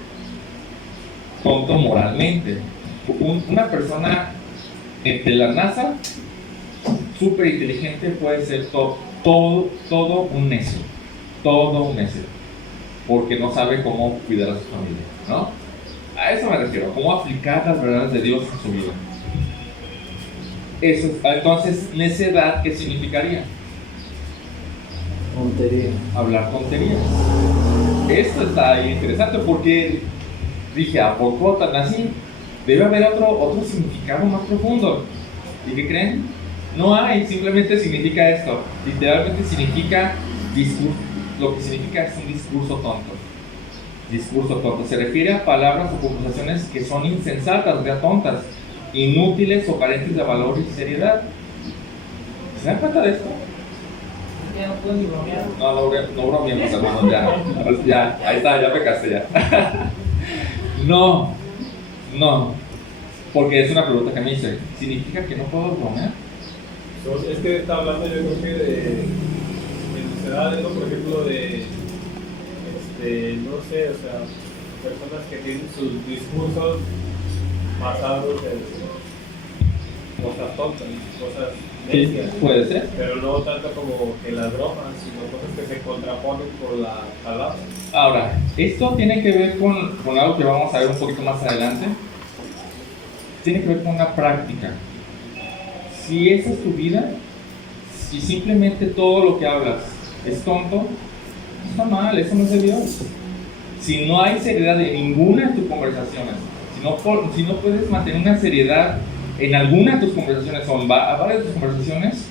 Tonto moralmente. Una persona de la NASA súper inteligente puede ser todo un necio. Todo un necio. Porque no sabe cómo cuidar a su familia, ¿no? A eso me refiero, cómo aplicar las verdades de Dios en su vida. Eso, entonces, necedad, ¿qué significaría? Tontería. Hablar tonterías. Esto está ahí interesante porque dije, ¿a poco tan así? Debe haber otro significado más profundo. ¿Y qué creen? No hay, simplemente significa esto. Literalmente significa discurso. Lo que significa es un discurso tonto. Discurso tonto. Se refiere a palabras o conversaciones que son insensatas, o sea, tontas, inútiles o carentes de valor y seriedad. ¿Se dan cuenta de esto? Ya no puedo ni bromear. No bromeemos, hermanos, ya, ahí está, ya pecaste ya. No, porque es una pregunta que me hice. ¿Significa que no puedo bromear? Es que está hablando, yo creo que de necedades, ¿no? Por ejemplo, no sé, o sea, personas que tienen sus discursos basados en cosas tontas, cosas necias. Sí, puede ser. Pero no tanto como que las bromas, sino cosas que se contraponen por la palabra. Ahora, esto tiene que ver con algo que vamos a ver un poquito más adelante. Tiene que ver con una práctica. Si esa es tu vida, si simplemente todo lo que hablas es tonto, está mal, eso no es de Dios. Si no hay seriedad en ninguna de tus conversaciones, si no puedes mantener una seriedad en alguna de tus conversaciones o en varias de tus conversaciones,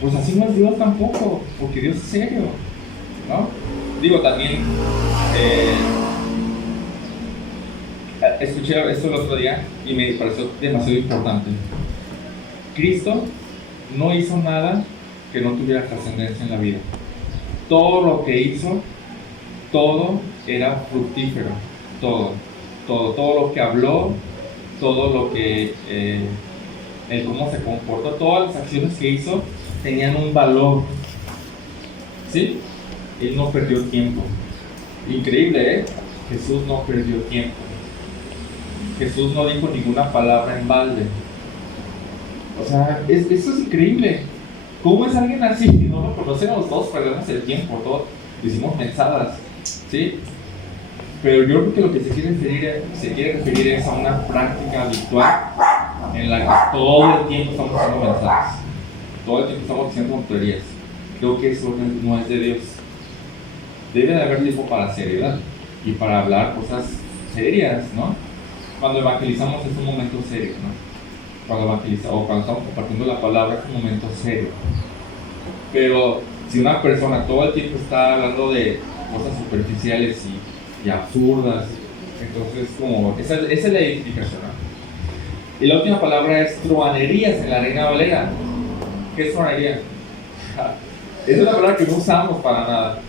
pues así no es Dios tampoco, porque Dios es serio, ¿no? Digo, también escuché esto el otro día y me pareció demasiado importante. Cristo no hizo nada que no tuviera trascendencia en la vida. Todo lo que hizo, todo era fructífero, todo lo que habló, todo lo que el cómo se comportó, todas las acciones que hizo tenían un valor. ¿Sí? Él no perdió tiempo. Increíble, ¿eh? Jesús no perdió tiempo. Jesús no dijo ninguna palabra en balde. O sea, eso es increíble. ¿Cómo es alguien así? No lo conocemos, todos perdemos el tiempo, todos decimos mensadas, ¿sí? Pero yo creo que lo que se quiere referir es a una práctica habitual en la que todo el tiempo estamos haciendo mensajes, todo el tiempo estamos diciendo tonterías. Creo que eso no es de Dios. Debe de haber tiempo para seriedad y para hablar cosas serias, ¿no? Cuando evangelizamos es un momento serio, ¿no? Cuando evangelizamos o cuando estamos compartiendo la palabra es un momento serio. Pero si una persona todo el tiempo está hablando de cosas superficiales y absurdas, entonces como esa es la identificación, ¿no? Y la última palabra es truhanerías en la Reina Valera. ¿Qué es truhanería? Esa es la palabra que no usamos para nada,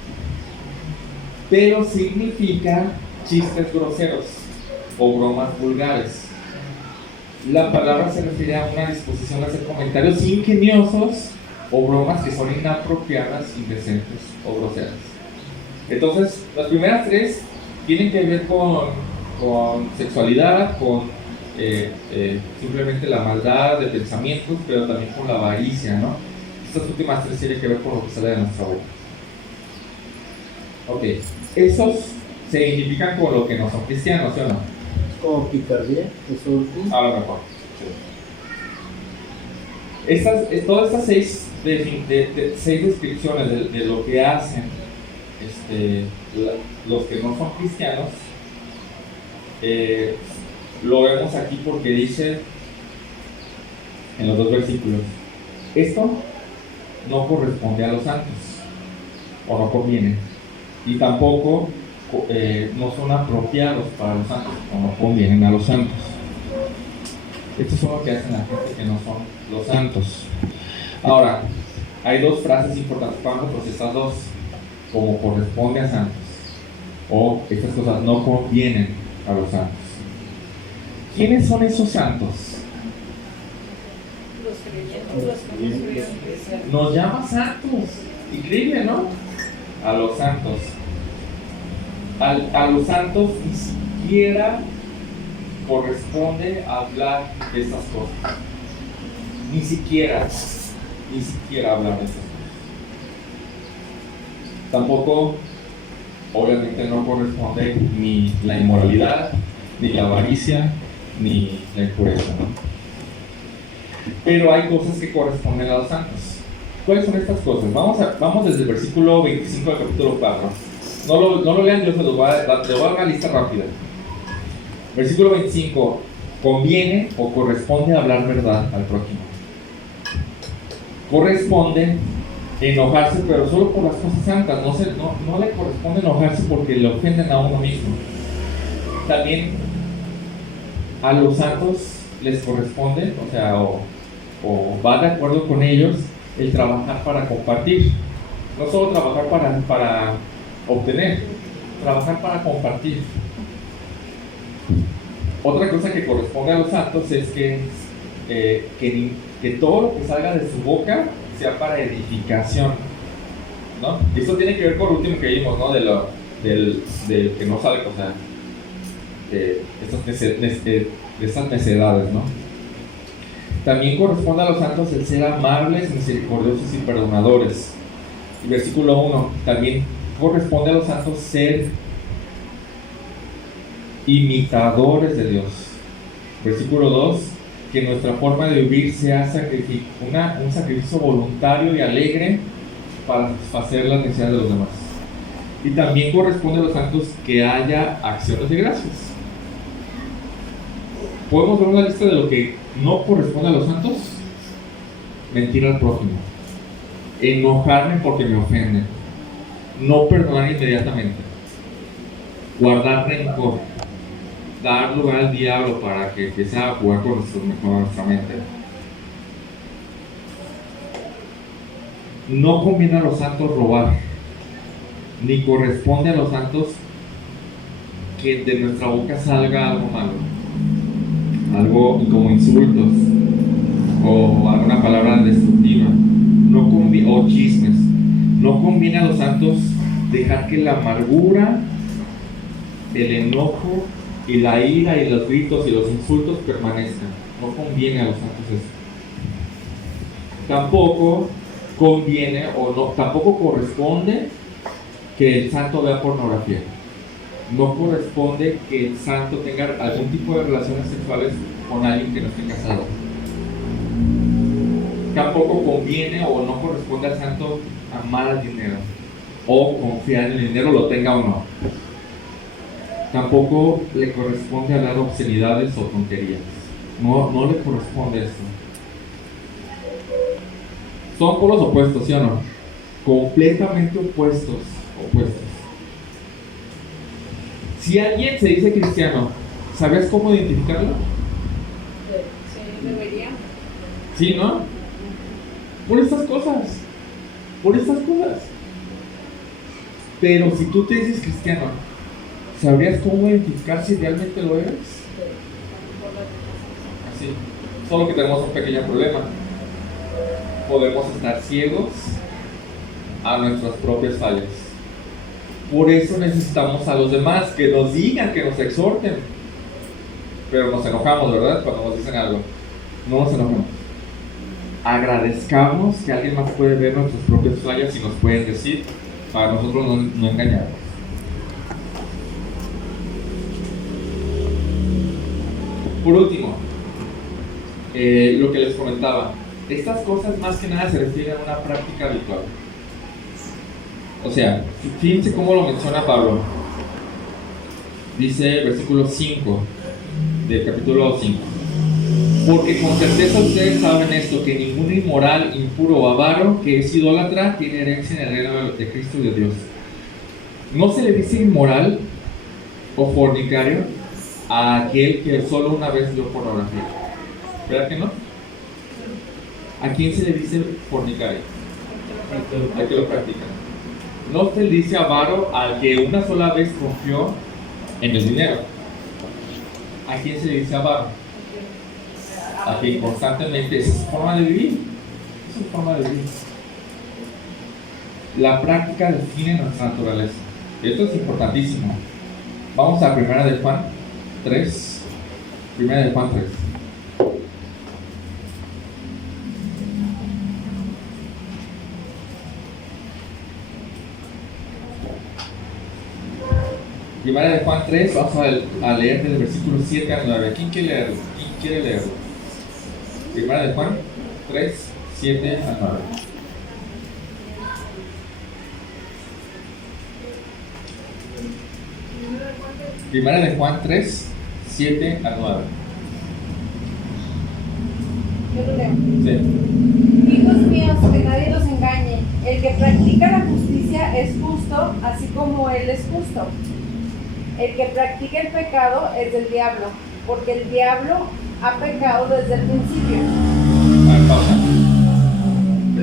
pero significa chistes groseros o bromas vulgares. La palabra se refiere a una disposición a hacer comentarios ingeniosos o bromas que son inapropiadas, indecentes o groseras. Entonces, las primeras tres tienen que ver con sexualidad, con simplemente la maldad de pensamientos, pero también con la avaricia, ¿no? Estas últimas tres tienen que ver con lo que sale de nuestra boca. Ok, esos se identifican con lo que no son cristianos, ¿sí o no? Como picardía, eso último. A lo mejor. Todas estas seis descripciones de lo que hacen los que no son cristianos, lo vemos aquí porque dice en los dos versículos: esto no corresponde a los santos, o no conviene, y tampoco no son apropiados para los santos, o no convienen a los santos. Estos son lo que hacen la gente que no son los santos. Ahora, hay dos frases importantes. ¿Cuándo procesas dos? Como corresponde a santos, o estas cosas no convienen a los santos. ¿Quiénes son esos santos? Los creyentes, los que hemos creído en Cristo. Nos llama santos. Increíble, ¿no? A los santos. A los santos ni siquiera corresponde hablar de esas cosas. Ni siquiera hablar de esas cosas. Tampoco, obviamente, no corresponde ni la inmoralidad, ni la avaricia, ni la impureza, ¿no? Pero hay cosas que corresponden a los santos. ¿Cuáles son estas cosas? Vamos desde el versículo 25 del capítulo 4. No lo lean, yo se los voy a dar una lista rápida. Versículo 25. Conviene o corresponde hablar verdad al prójimo. Corresponde enojarse, pero solo por las cosas santas. No le corresponde enojarse porque le ofenden a uno mismo. También a los santos les corresponde, o va de acuerdo con ellos, el trabajar para compartir. No solo trabajar para obtener, trabajar para compartir. Otra cosa que corresponde a los santos es que todo lo que salga de su boca sea para edificación, ¿no? Esto tiene que ver con lo último que vimos, ¿no? Del que no sale, o sea, de estas necedades, ¿no? También corresponde a los santos el ser amables, misericordiosos y perdonadores. Y versículo 1, también corresponde a los santos ser imitadores de Dios. Versículo 2, que nuestra forma de vivir sea un sacrificio voluntario y alegre para satisfacer las necesidades de los demás. Y también corresponde a los santos que haya acciones de gracias. ¿Podemos ver una lista de lo que no corresponde a los santos? Mentir al prójimo, enojarme porque me ofenden, no perdonar inmediatamente, guardar rencor, dar lugar al diablo para que empiece a jugar con nuestra mente. No conviene a los santos robar, ni corresponde a los santos que de nuestra boca salga algo malo, algo como insultos, o alguna palabra destructiva, o chismes. No conviene a los santos dejar que la amargura, el enojo y la ira y los gritos y los insultos permanezcan. No conviene a los santos eso. Tampoco conviene tampoco corresponde que el santo vea pornografía. No corresponde que el santo tenga algún tipo de relaciones sexuales con alguien que no esté casado. Tampoco conviene o no corresponde al santo amar al dinero o confiar en el dinero, lo tenga o no. Tampoco le corresponde hablar obscenidades o tonterías. No le corresponde eso. Son polos opuestos, ¿sí o no? Completamente opuestos. Si alguien se dice cristiano, ¿sabes cómo identificarlo? Sí, debería. Sí, ¿no? Por estas cosas. Pero si tú te dices cristiano, ¿sabrías cómo identificar si realmente lo eres? Así. Solo que tenemos un pequeño problema. Podemos estar ciegos a nuestras propias fallas. Por eso necesitamos a los demás que nos digan, que nos exhorten. Pero nos enojamos, ¿verdad? Cuando nos dicen algo. No nos enojemos. Agradezcamos que alguien más puede ver nuestras propias fallas y nos pueden decir, para nosotros no engañarnos. Por último, lo que les comentaba, estas cosas más que nada se refieren a una práctica habitual. O sea, fíjense cómo lo menciona Pablo. Dice versículo 5 del capítulo 5. Porque con certeza ustedes saben esto, que ningún inmoral, impuro o avaro que es idólatra tiene herencia en el reino de Cristo y de Dios. No se le dice inmoral o fornicario a aquel que solo una vez vio pornografía. ¿Verdad que no? ¿A quién se le dice fornicario? Al que lo practica. No se le dice avaro al que una sola vez confió en el dinero. ¿A quién se le dice avaro? A quien constantemente, esa es su forma de vivir. Es su forma de vivir. La práctica define nuestra naturaleza. Esto es importantísimo. Vamos a 1 de Juan 3. 1 de Juan 3. Primera de Juan 3, vamos a leer del versículo 7 al 9. ¿Quién quiere leerlo? Primera de Juan 3, 7 al 9. Primera de Juan 3, 7 al 9. Yo lo leo. Sí. Hijos míos, que nadie los engañe. El que practica la justicia es justo, así como él es justo. El que practica el pecado es del diablo, porque el diablo ha pecado desde el principio. A ver, pausa.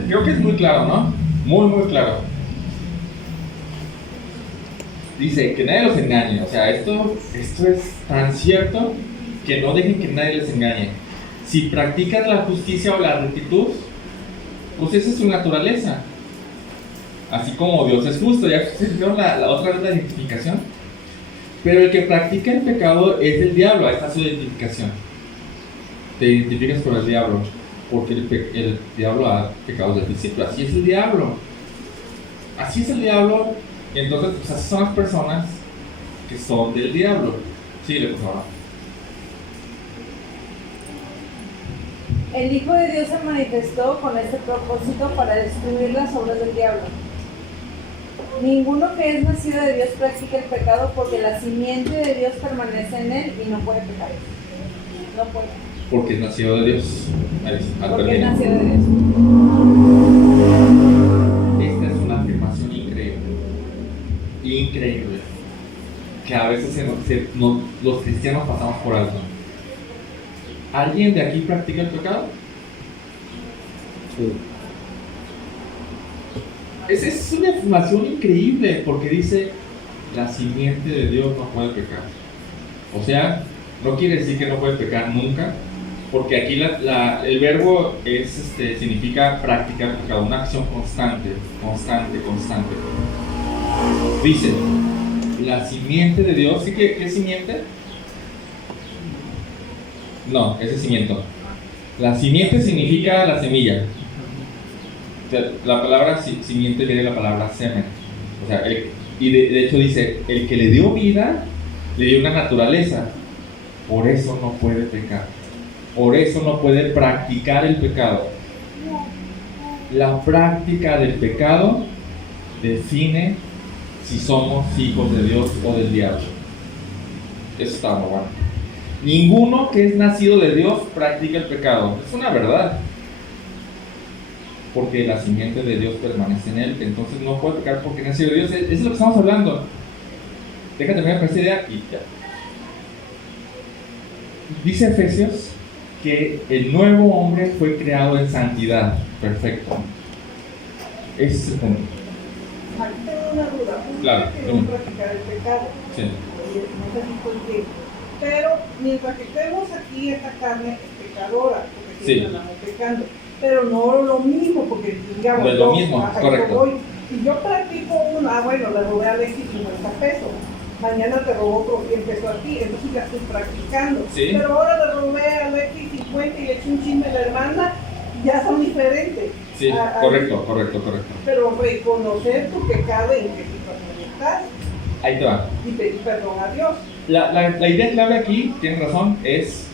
Creo que es muy claro, ¿no? Muy claro. Dice que nadie los engañe. O sea, esto es tan cierto que no dejen que nadie les engañe. Si practican la justicia o la rectitud, pues esa es su naturaleza. Así como Dios es justo. ¿Ya se vieron la otra vez la identificación? Pero el que practica el pecado es del diablo. Ahí está su identificación. Te identificas con el diablo porque el diablo ha pecado desde el principio. Así es el diablo. Así es el diablo. Y entonces, pues así son las personas que son del diablo. Sigue, por favor. El Hijo de Dios se manifestó con este propósito para destruir las obras del diablo. Ninguno que es nacido de Dios practica el pecado, porque la simiente de Dios permanece en él y no puede pecar. No puede. Porque es nacido de Dios. Porque es nacido de Dios. Esta es una afirmación increíble, que a veces los cristianos pasamos por alto. ¿Alguien de aquí practica el pecado? Sí. Esa es una afirmación increíble, porque dice la simiente de Dios no puede pecar. O sea, no quiere decir que no puede pecar nunca, Porque aquí el verbo significa practicar pecado, una acción constante. Dice, la simiente de Dios, ¿sí? ¿Qué simiente? No, ese es cimiento. La simiente significa la semilla. O sea, la palabra simiente viene de la palabra semen. O sea, y de hecho dice, el que le dio vida, le dio una naturaleza. Por eso no puede pecar. Por eso no puede practicar el pecado. La práctica del pecado define si somos hijos de Dios o del diablo. Eso está muy bueno. Ninguno que es nacido de Dios practica el pecado. Es una verdad. Porque la simiente de Dios permanece en él. Entonces no puede pecar porque es nacido de Dios. Eso es lo que estamos hablando. Déjate terminar con esta idea y ya. Dice Efesios que el nuevo hombre fue creado en santidad. Perfecto. Ese es el punto. Aquí tengo una duda. Claro, Queremos practicar el pecado. Sí. No sé si fue el tiempo. Pero mientras que estemos aquí, esta carne es pecadora, porque Sí. siempre andamos pecando. Pero no lo mismo, porque digamos, No es lo mismo, hasta correcto. que voy, si yo practico bueno, le robé a Alexis 50 pesos. Mañana te robó otro 100 pesos a ti, entonces ya estoy practicando. Sí. Pero ahora le robé a Alexis 50 y le eché un chisme a la hermana, ya son diferentes. Sí, Ah, correcto. Pero reconocer tu pecado en qué situación estás Ahí te va. y pedir perdón a Dios. La idea clave aquí, tienes razón, es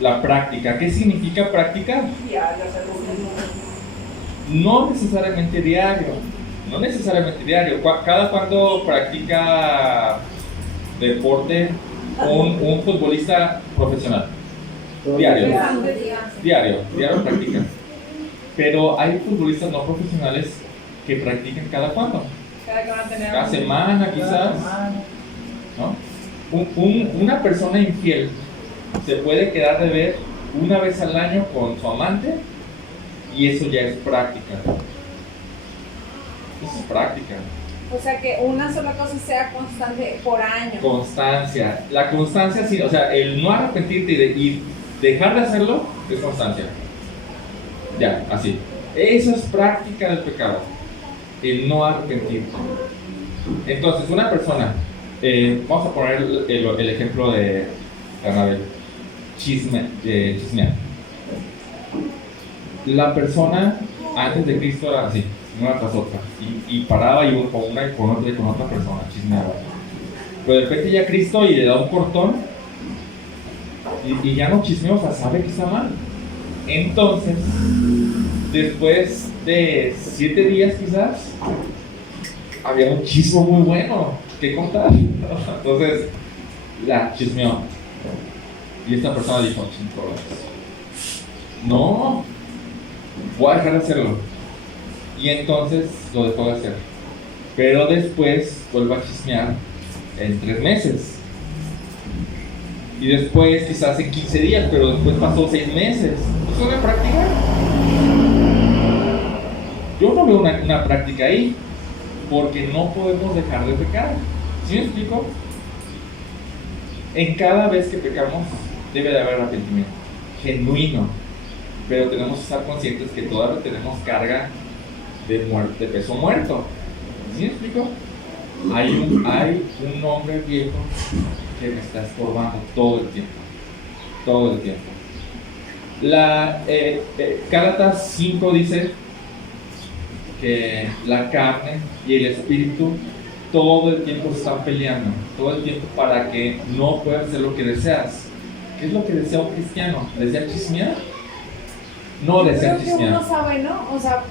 la práctica. ¿Qué significa practicar? Diario, hacer lo mismo. No necesariamente diario. Cada cuando practica deporte un futbolista profesional. Diario practica. Pero hay futbolistas no profesionales que practican cada cuándo. Cada semana quizás, ¿no? Una persona infiel se puede quedar de ver una vez al año con su amante y eso ya es práctica. Eso es práctica. O sea, que una sola cosa sea constante por año. Constancia. La constancia, sí, o sea, el no arrepentirte y dejar de hacerlo es constancia. Ya, así. Eso es práctica del pecado. El no arrepentirte. Entonces, una persona, vamos a poner el ejemplo de Anabel, chismear. La persona antes de Cristo era así, una tras otra, y paraba y con una y con otra persona, chismeaba. Pero de repente ya Cristo y le da un cortón y ya no chismea, o sea, sabe que está mal. Entonces, después de 7 días quizás, había un chisme muy bueno que contar. Entonces, la chismeó. Y esta persona dijo, no, voy a dejar de hacerlo. Y entonces lo dejó de hacer. Pero después vuelve a chismear en 3 meses. Y después quizás en 15 días, pero después pasó 6 meses. ¿Eso es una práctica? Yo no veo una práctica ahí, porque no podemos dejar de pecar. ¿Sí me explico? En cada vez que pecamos debe de haber arrepentimiento genuino, pero tenemos que estar conscientes que todavía tenemos carga de peso muerto. ¿Sí me explico? Hay un hombre viejo que me está estorbando todo el tiempo. Gálatas 5 dice que la carne y el espíritu todo el tiempo están peleando, todo el tiempo para que no puedas hacer lo que deseas. ¿Qué es lo que desea un cristiano? ¿Desea chismear? No desea Creo que chismear. uno sabe, ¿no? O sea,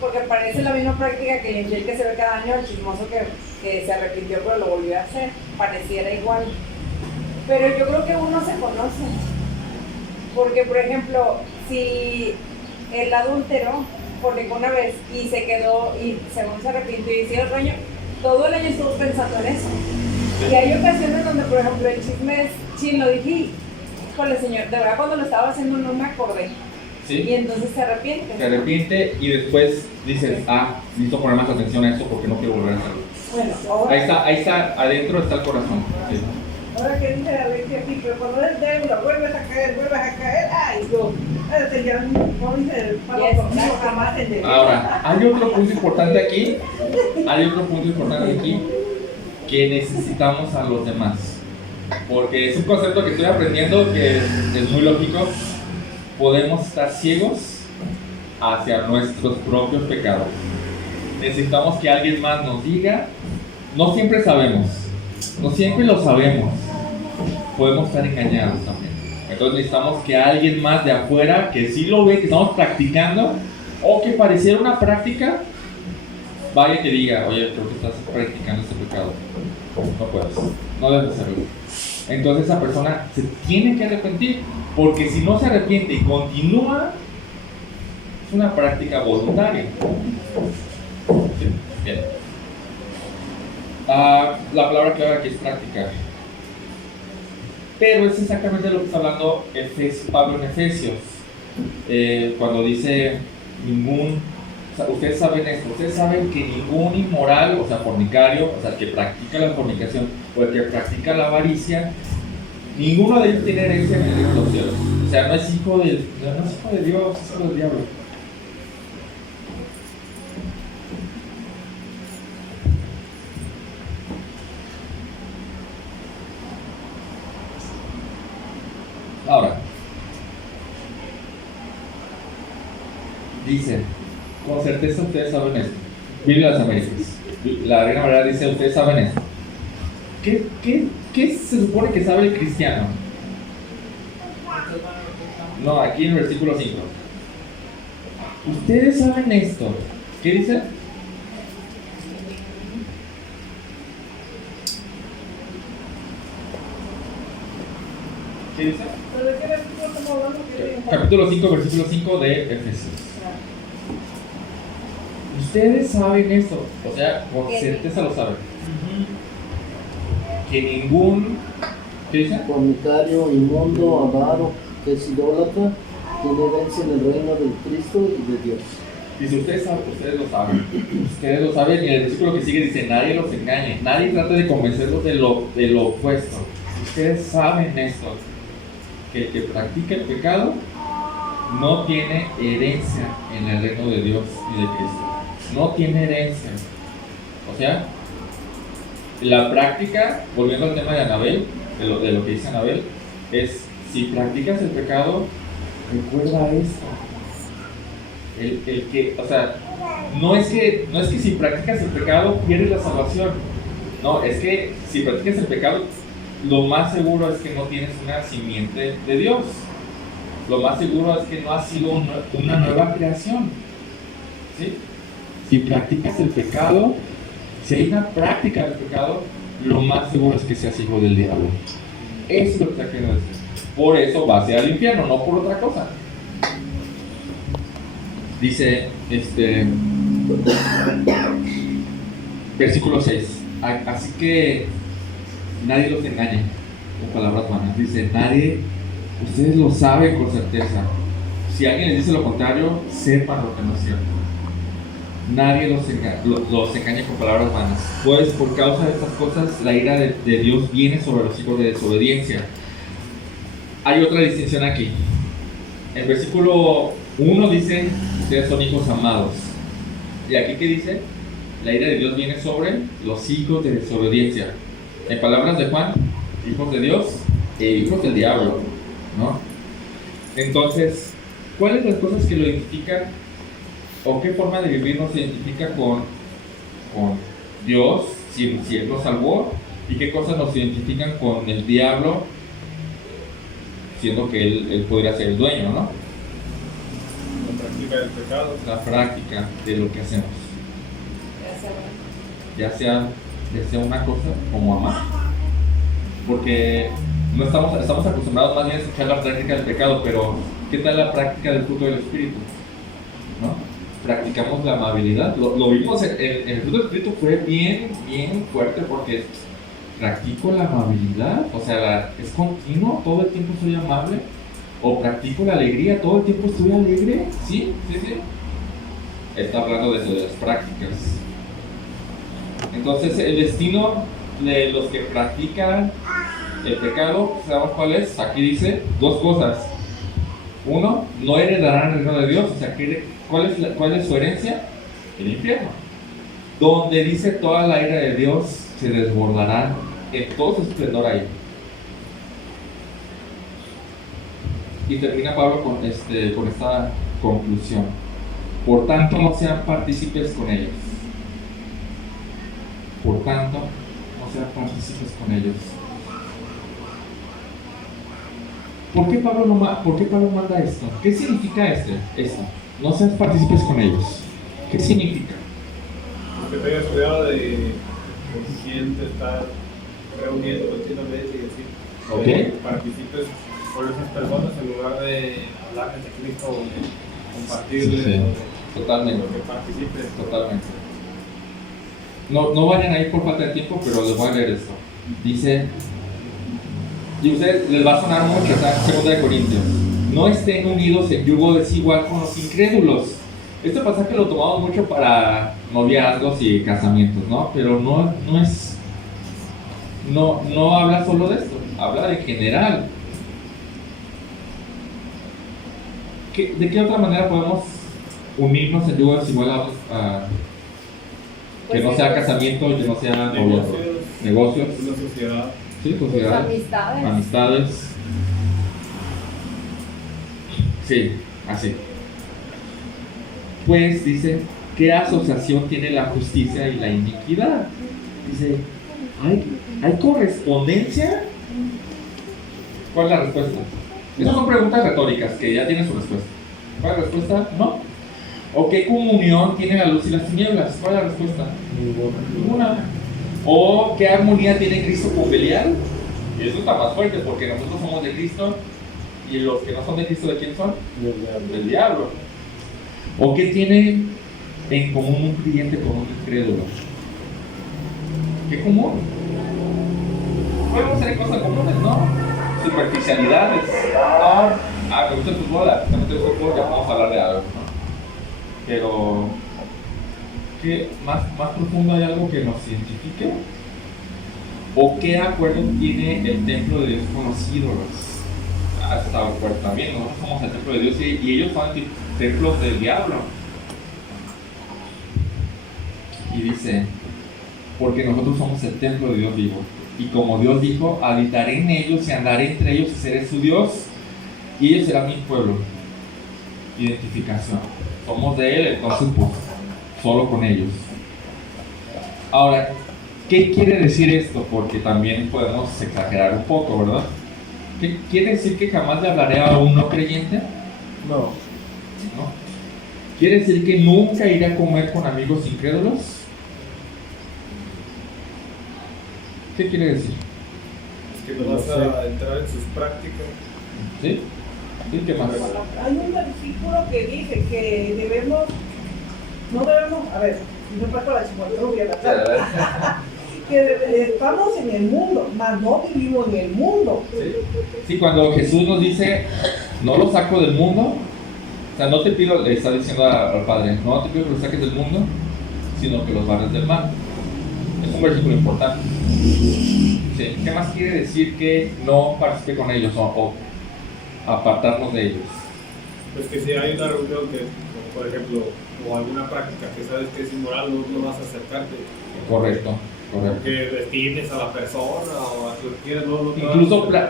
porque parece la misma práctica que el infiel que se ve cada año, el chismoso que se arrepintió pero lo volvió a hacer, pareciera igual. Pero yo creo que uno se conoce. Porque, por ejemplo, si el adúltero fornicó una vez y se quedó y según se arrepintió y hizo otro año, todo el año estuvo pensando en eso. Sí. Y hay ocasiones donde, por ejemplo, el chisme es, sí, lo dije, híjole señor, de verdad cuando lo estaba haciendo no me acordé. ¿Sí? Y entonces se arrepiente. Se arrepiente y después dices, necesito poner más atención a eso porque no quiero volver a hacerlo. Bueno, ahora Ahí está, adentro está el corazón. Sí. Ahora que dice Alexia aquí, pero cuando eres débil, vuelves a caer, ay Dios, ese ya no dice el palo conmigo jamás en el. Ahora, hay otro punto importante aquí, que necesitamos a los demás, porque es un concepto que estoy aprendiendo que es muy lógico. Podemos estar ciegos hacia nuestros propios pecados. Necesitamos que alguien más nos diga. No siempre sabemos, no siempre lo sabemos. Podemos estar engañados también. Entonces necesitamos que alguien más de afuera, que sí lo ve, que estamos practicando, o que pareciera una práctica, vaya y te diga, oye, creo que estás practicando este pecado. No puedes, no debes hacerlo. Entonces esa persona se tiene que arrepentir, porque si no se arrepiente y continúa, es una práctica voluntaria. Sí, bien. La palabra clave aquí es practicar. Pero es exactamente lo que está hablando Pablo en Efesios. Cuando dice ustedes saben esto, ustedes saben que ningún inmoral, o sea, fornicario, o sea, el que practica la fornicación o el que practica la avaricia, ninguno de ellos tiene herencia en el reino de los cielos. O sea, no es hijo de Dios, es hijo del diablo. Ahora, dice, con certeza ustedes saben esto. Biblia de las Américas. La Reina Valera dice, ustedes saben esto. ¿Qué se supone que sabe el cristiano? No, aquí en el versículo 5. Ustedes saben esto. ¿Qué dice? ¿Qué dice? ¿Pero de qué versículo estamos hablando? Capítulo 5, versículo 5 de Efesios. Ustedes saben esto, o sea, con certeza lo saben. Que ningún, ¿qué dice? Fornicario, inmundo, avaro, que es idólatra, tiene herencia en el reino del Cristo y de Dios. Dice, ustedes lo saben. Ustedes lo saben, y el versículo que sigue dice, nadie los engañe, nadie trate de convencerlos de lo opuesto. Ustedes saben esto, que el que practica el pecado no tiene herencia en el reino de Dios y de Cristo. No tiene herencia. O sea, la práctica, volviendo al tema de Anabel, de lo que dice Anabel, es, si practicas el pecado, recuerda esto. El que, o sea, no es que si practicas el pecado pierdes la salvación. No, es que si practicas el pecado, lo más seguro es que no tienes una simiente de Dios. Lo más seguro es que no has sido una nueva creación. ¿Sí? Si practicas el pecado, si hay una práctica del pecado, lo más seguro es que seas hijo del diablo. Eso es lo que está queriendo decir. Por eso vas al infierno, no por otra cosa. Dice, versículo 6. Así que nadie los engañe con palabras vanas. Dice, ustedes lo saben con certeza. Si alguien les dice lo contrario, sepan lo que no es cierto. Nadie los engaña con palabras vanas. Pues por causa de estas cosas, la ira de Dios viene sobre los hijos de desobediencia. Hay otra distinción aquí. El versículo 1 dice, ustedes son hijos amados. Y aquí, ¿qué dice? La ira de Dios viene sobre los hijos de desobediencia. En palabras de Juan, hijos de Dios e hijos del diablo, ¿no? Entonces, ¿cuáles son las cosas que lo identifican o qué forma de vivir nos identifica con Dios, si Él nos salvó, y qué cosas nos identifican con el diablo, siendo que Él podría ser el dueño, ¿no? La práctica del pecado. La práctica de lo que hacemos. Ya sea una cosa como amar. Porque no estamos acostumbrados más bien a escuchar la práctica del pecado, pero ¿qué tal la práctica del fruto del Espíritu? ¿No? Practicamos la amabilidad. Lo vimos en el fruto del Espíritu, fue bien fuerte porque practico la amabilidad, o sea, es continuo, todo el tiempo soy amable, o practico la alegría, todo el tiempo estoy alegre, sí. Está hablando de las prácticas. Entonces, el destino de los que practican el pecado, ¿sabemos cuál es? Aquí dice dos cosas. Uno, no heredarán el reino de Dios. O sea, ¿cuál es su herencia? El infierno. Donde dice toda la ira de Dios se desbordará en todo su esplendor ahí. Y termina Pablo con esta conclusión. Por tanto, no sean partícipes con ellos. Por tanto, no sean partícipes con ellos. ¿Por qué Pablo manda esto? ¿Qué significa esto? No seas partícipes con ellos. ¿Qué significa? Que tengas cuidado de con quién te estás reuniendo continuamente y así. Ok. Que participes con esas personas en lugar de hablarles de Cristo o de compartirles. Sí, o totalmente. de que participes. Totalmente. No vayan a ir por falta de tiempo, pero les voy a leer esto. Dice, y a ustedes les va a sonar mucho, está en 2 de Corintios. No estén unidos en yugo desigual con los incrédulos. Este pasaje lo tomamos mucho para noviazgos y casamientos, ¿no? Pero no habla solo de esto, habla de general. ¿De qué otra manera podemos unirnos en yugo desigual que no sea casamiento y que no sea noviazgo? Negocios. Una sociedad. Sí, sociedad. Amistades. Sí, así. Pues dice, ¿qué asociación tiene la justicia y la iniquidad? Dice, ¿hay correspondencia? ¿Cuál es la respuesta? Esas son preguntas retóricas que ya tienen su respuesta. ¿Cuál es la respuesta? No. ¿O qué comunión tiene la luz y las tinieblas? ¿Cuál es la respuesta? Ninguna. ¿O qué armonía tiene Cristo con Belial? Y eso está más fuerte porque nosotros somos de Cristo y los que no son de Cristo, ¿de quién son? Del diablo. ¿O qué tiene en común un creyente con un incrédulo? ¿Qué común? Podemos tener cosas comunes, ¿no? Superficialidades. No, me gusta el fútbol, me gusta el fútbol, ya vamos a hablar de algo, ¿no? Pero, ¿qué más profundo hay algo que nos identifique? ¿O qué acuerdo tiene el templo de Dios con los ídolos? Está fuerte también, nosotros somos el templo de Dios y ellos son templos del diablo. Y dice, porque nosotros somos el templo de Dios vivo. Y como Dios dijo, habitaré en ellos y andaré entre ellos y seré su Dios. Y ellos serán mi pueblo. Identificación. Somos de Él, entonces pues, solo con ellos. Ahora, ¿qué quiere decir esto? Porque también podemos exagerar un poco, ¿verdad? ¿Qué quiere decir que jamás le hablaré a un no creyente? No. ¿No? ¿Quiere decir que nunca iré a comer con amigos incrédulos? ¿Qué quiere decir? Es que no vas a entrar en sus prácticas. ¿Sí? ¿Sí? ¿Qué más? Hay un versículo que dice que no debemos, a ver, no paso la chimuelrubia, ¿verdad? Que estamos en el mundo, mas no vivimos en el mundo. Sí, cuando Jesús nos dice, no lo saco del mundo, o sea, no te pido, le está diciendo al Padre, no te pido que lo saques del mundo, sino que los guardes del mal. Es un versículo importante. Sí. ¿Qué más quiere decir que no participe con ellos o apartarnos de ellos? Pues que si hay una reunión que, como por ejemplo, o alguna práctica que sabes que es inmoral, no vas a acercarte. Correcto. Que destines a la persona o a quien quieras, no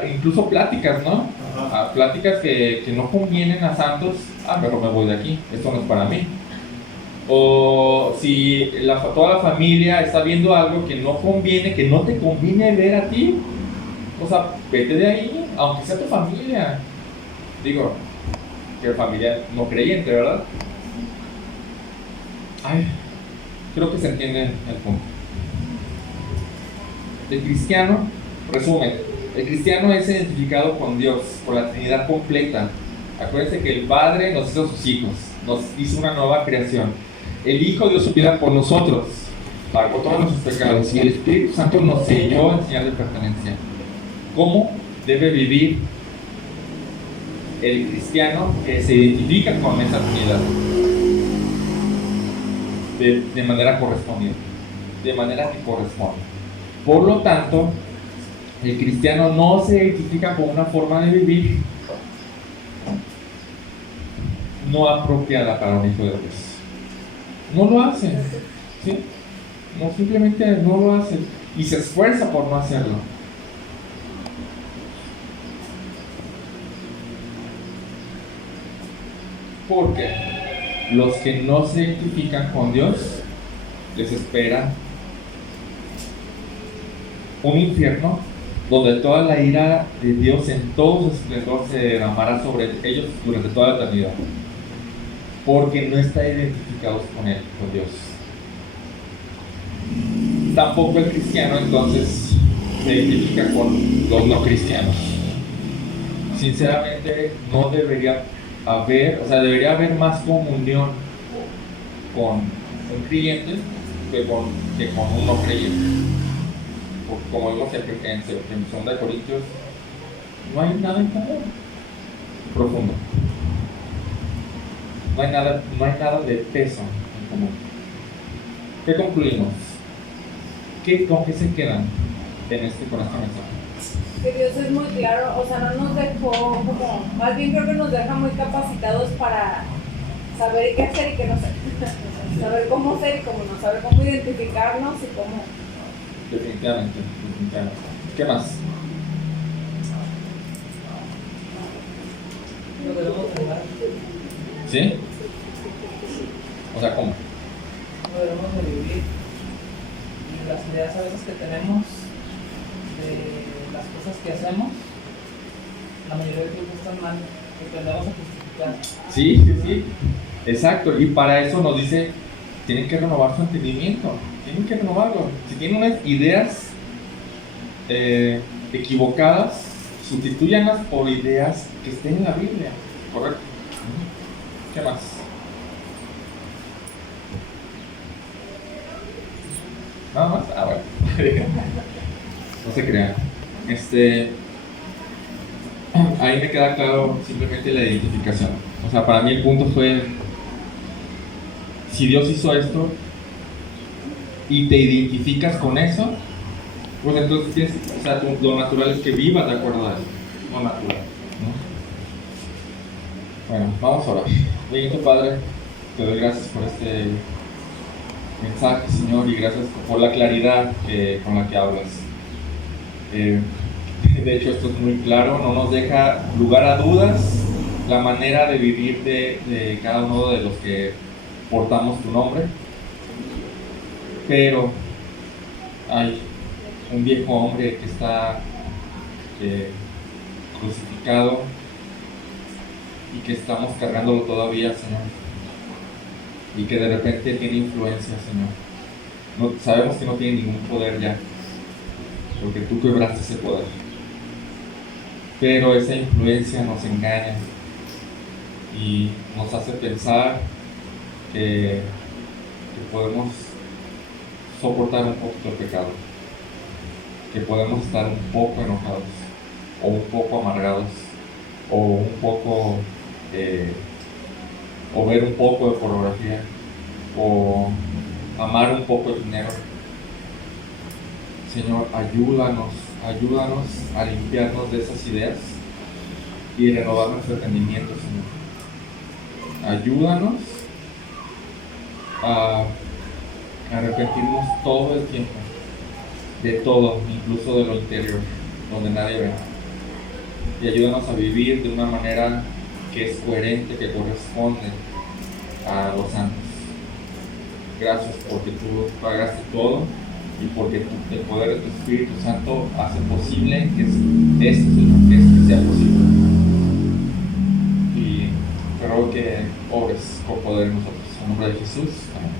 incluso pláticas, ¿no? Pláticas que no convienen a santos, mejor me voy de aquí, esto no es para mí. O si toda la familia está viendo algo que no conviene, que no te conviene ver a ti, o sea, vete de ahí, aunque sea tu familia. Digo, que familia no creyente, ¿verdad? Creo que se entiende el punto. El cristiano, resumen, el cristiano es identificado con Dios, con la Trinidad completa. Acuérdense que el Padre nos hizo sus hijos, nos hizo una nueva creación. El Hijo dio su vida por nosotros, pagó todos nuestros pecados, y el Espíritu Santo nos selló en señal de pertenencia. ¿Cómo debe vivir el cristiano que se identifica con esa Trinidad? De manera correspondiente, de manera que corresponde. Por lo tanto, El cristiano no se identifica con una forma de vivir no apropiada para un hijo de Dios. No lo hace, ¿sí? No, simplemente no lo hace y se esfuerza por no hacerlo. Porque los que no se identifican con Dios les espera un infierno donde toda la ira de Dios en todo su esplendor se derramará sobre ellos durante toda la eternidad, porque no están identificados con Él, con Dios. Tampoco el cristiano entonces se identifica con los no cristianos. Sinceramente no debería haber, debería haber más comunión con un creyente que con un no creyente. Porque como vimos en 2 Corintios, no hay nada en común profundo. No hay nada de peso en común. ¿Qué concluimos? ¿Con qué se quedan con este mensaje? Que Dios es muy claro, no nos dejó más bien creo que nos deja muy capacitados para saber qué hacer y qué no hacer. Saber cómo ser y cómo no, saber cómo identificarnos y cómo. Definitivamente. ¿Qué más? Lo debemos dejar. ¿Sí? ¿Cómo? No debemos de vivir. Y las ideas a veces que tenemos de las cosas que hacemos, la mayoría de tiempo están mal, que tendemos a justificar. Sí. Exacto. Y para eso nos dice, tienen que renovar su entendimiento. Tienen que renovarlo. Si tienen unas ideas equivocadas, sustitúyanlas por ideas que estén en la Biblia. ¿Correcto? ¿Qué más? ¿Nada más? Bueno. No se crean. Ahí me queda claro simplemente la identificación. Para mí el punto fue, si Dios hizo esto y te identificas con eso, pues entonces lo natural es que vivas de acuerdo a eso. Lo natural, ¿no? Bueno, vamos a orar. Bendito Padre, te doy gracias por este mensaje, Señor, y gracias por la claridad con la que hablas. De hecho, esto es muy claro, no nos deja lugar a dudas la manera de vivir de cada uno de los que portamos tu nombre. Pero hay un viejo hombre que está crucificado y que estamos cargándolo todavía, Señor, y que de repente tiene influencia, Señor. Sabemos que no tiene ningún poder ya, porque tú quebraste ese poder, pero esa influencia nos engaña y nos hace pensar que podemos soportar un poquito el pecado, que podemos estar un poco enojados, o un poco amargados, o un poco, o ver un poco de pornografía, o amar un poco el dinero. Señor, ayúdanos a limpiarnos de esas ideas y renovar nuestro entendimiento, Señor. Ayúdanos a arrepentirnos todo el tiempo de todo, incluso de lo interior, donde nadie ve, y ayúdanos a vivir de una manera que es coherente, que corresponde a los santos. Gracias porque tú pagaste todo y porque el poder de tu Espíritu Santo hace posible que esto, Señor, que sea posible. Y te ruego que obres con poder en nosotros. En nombre de Jesús. Amén.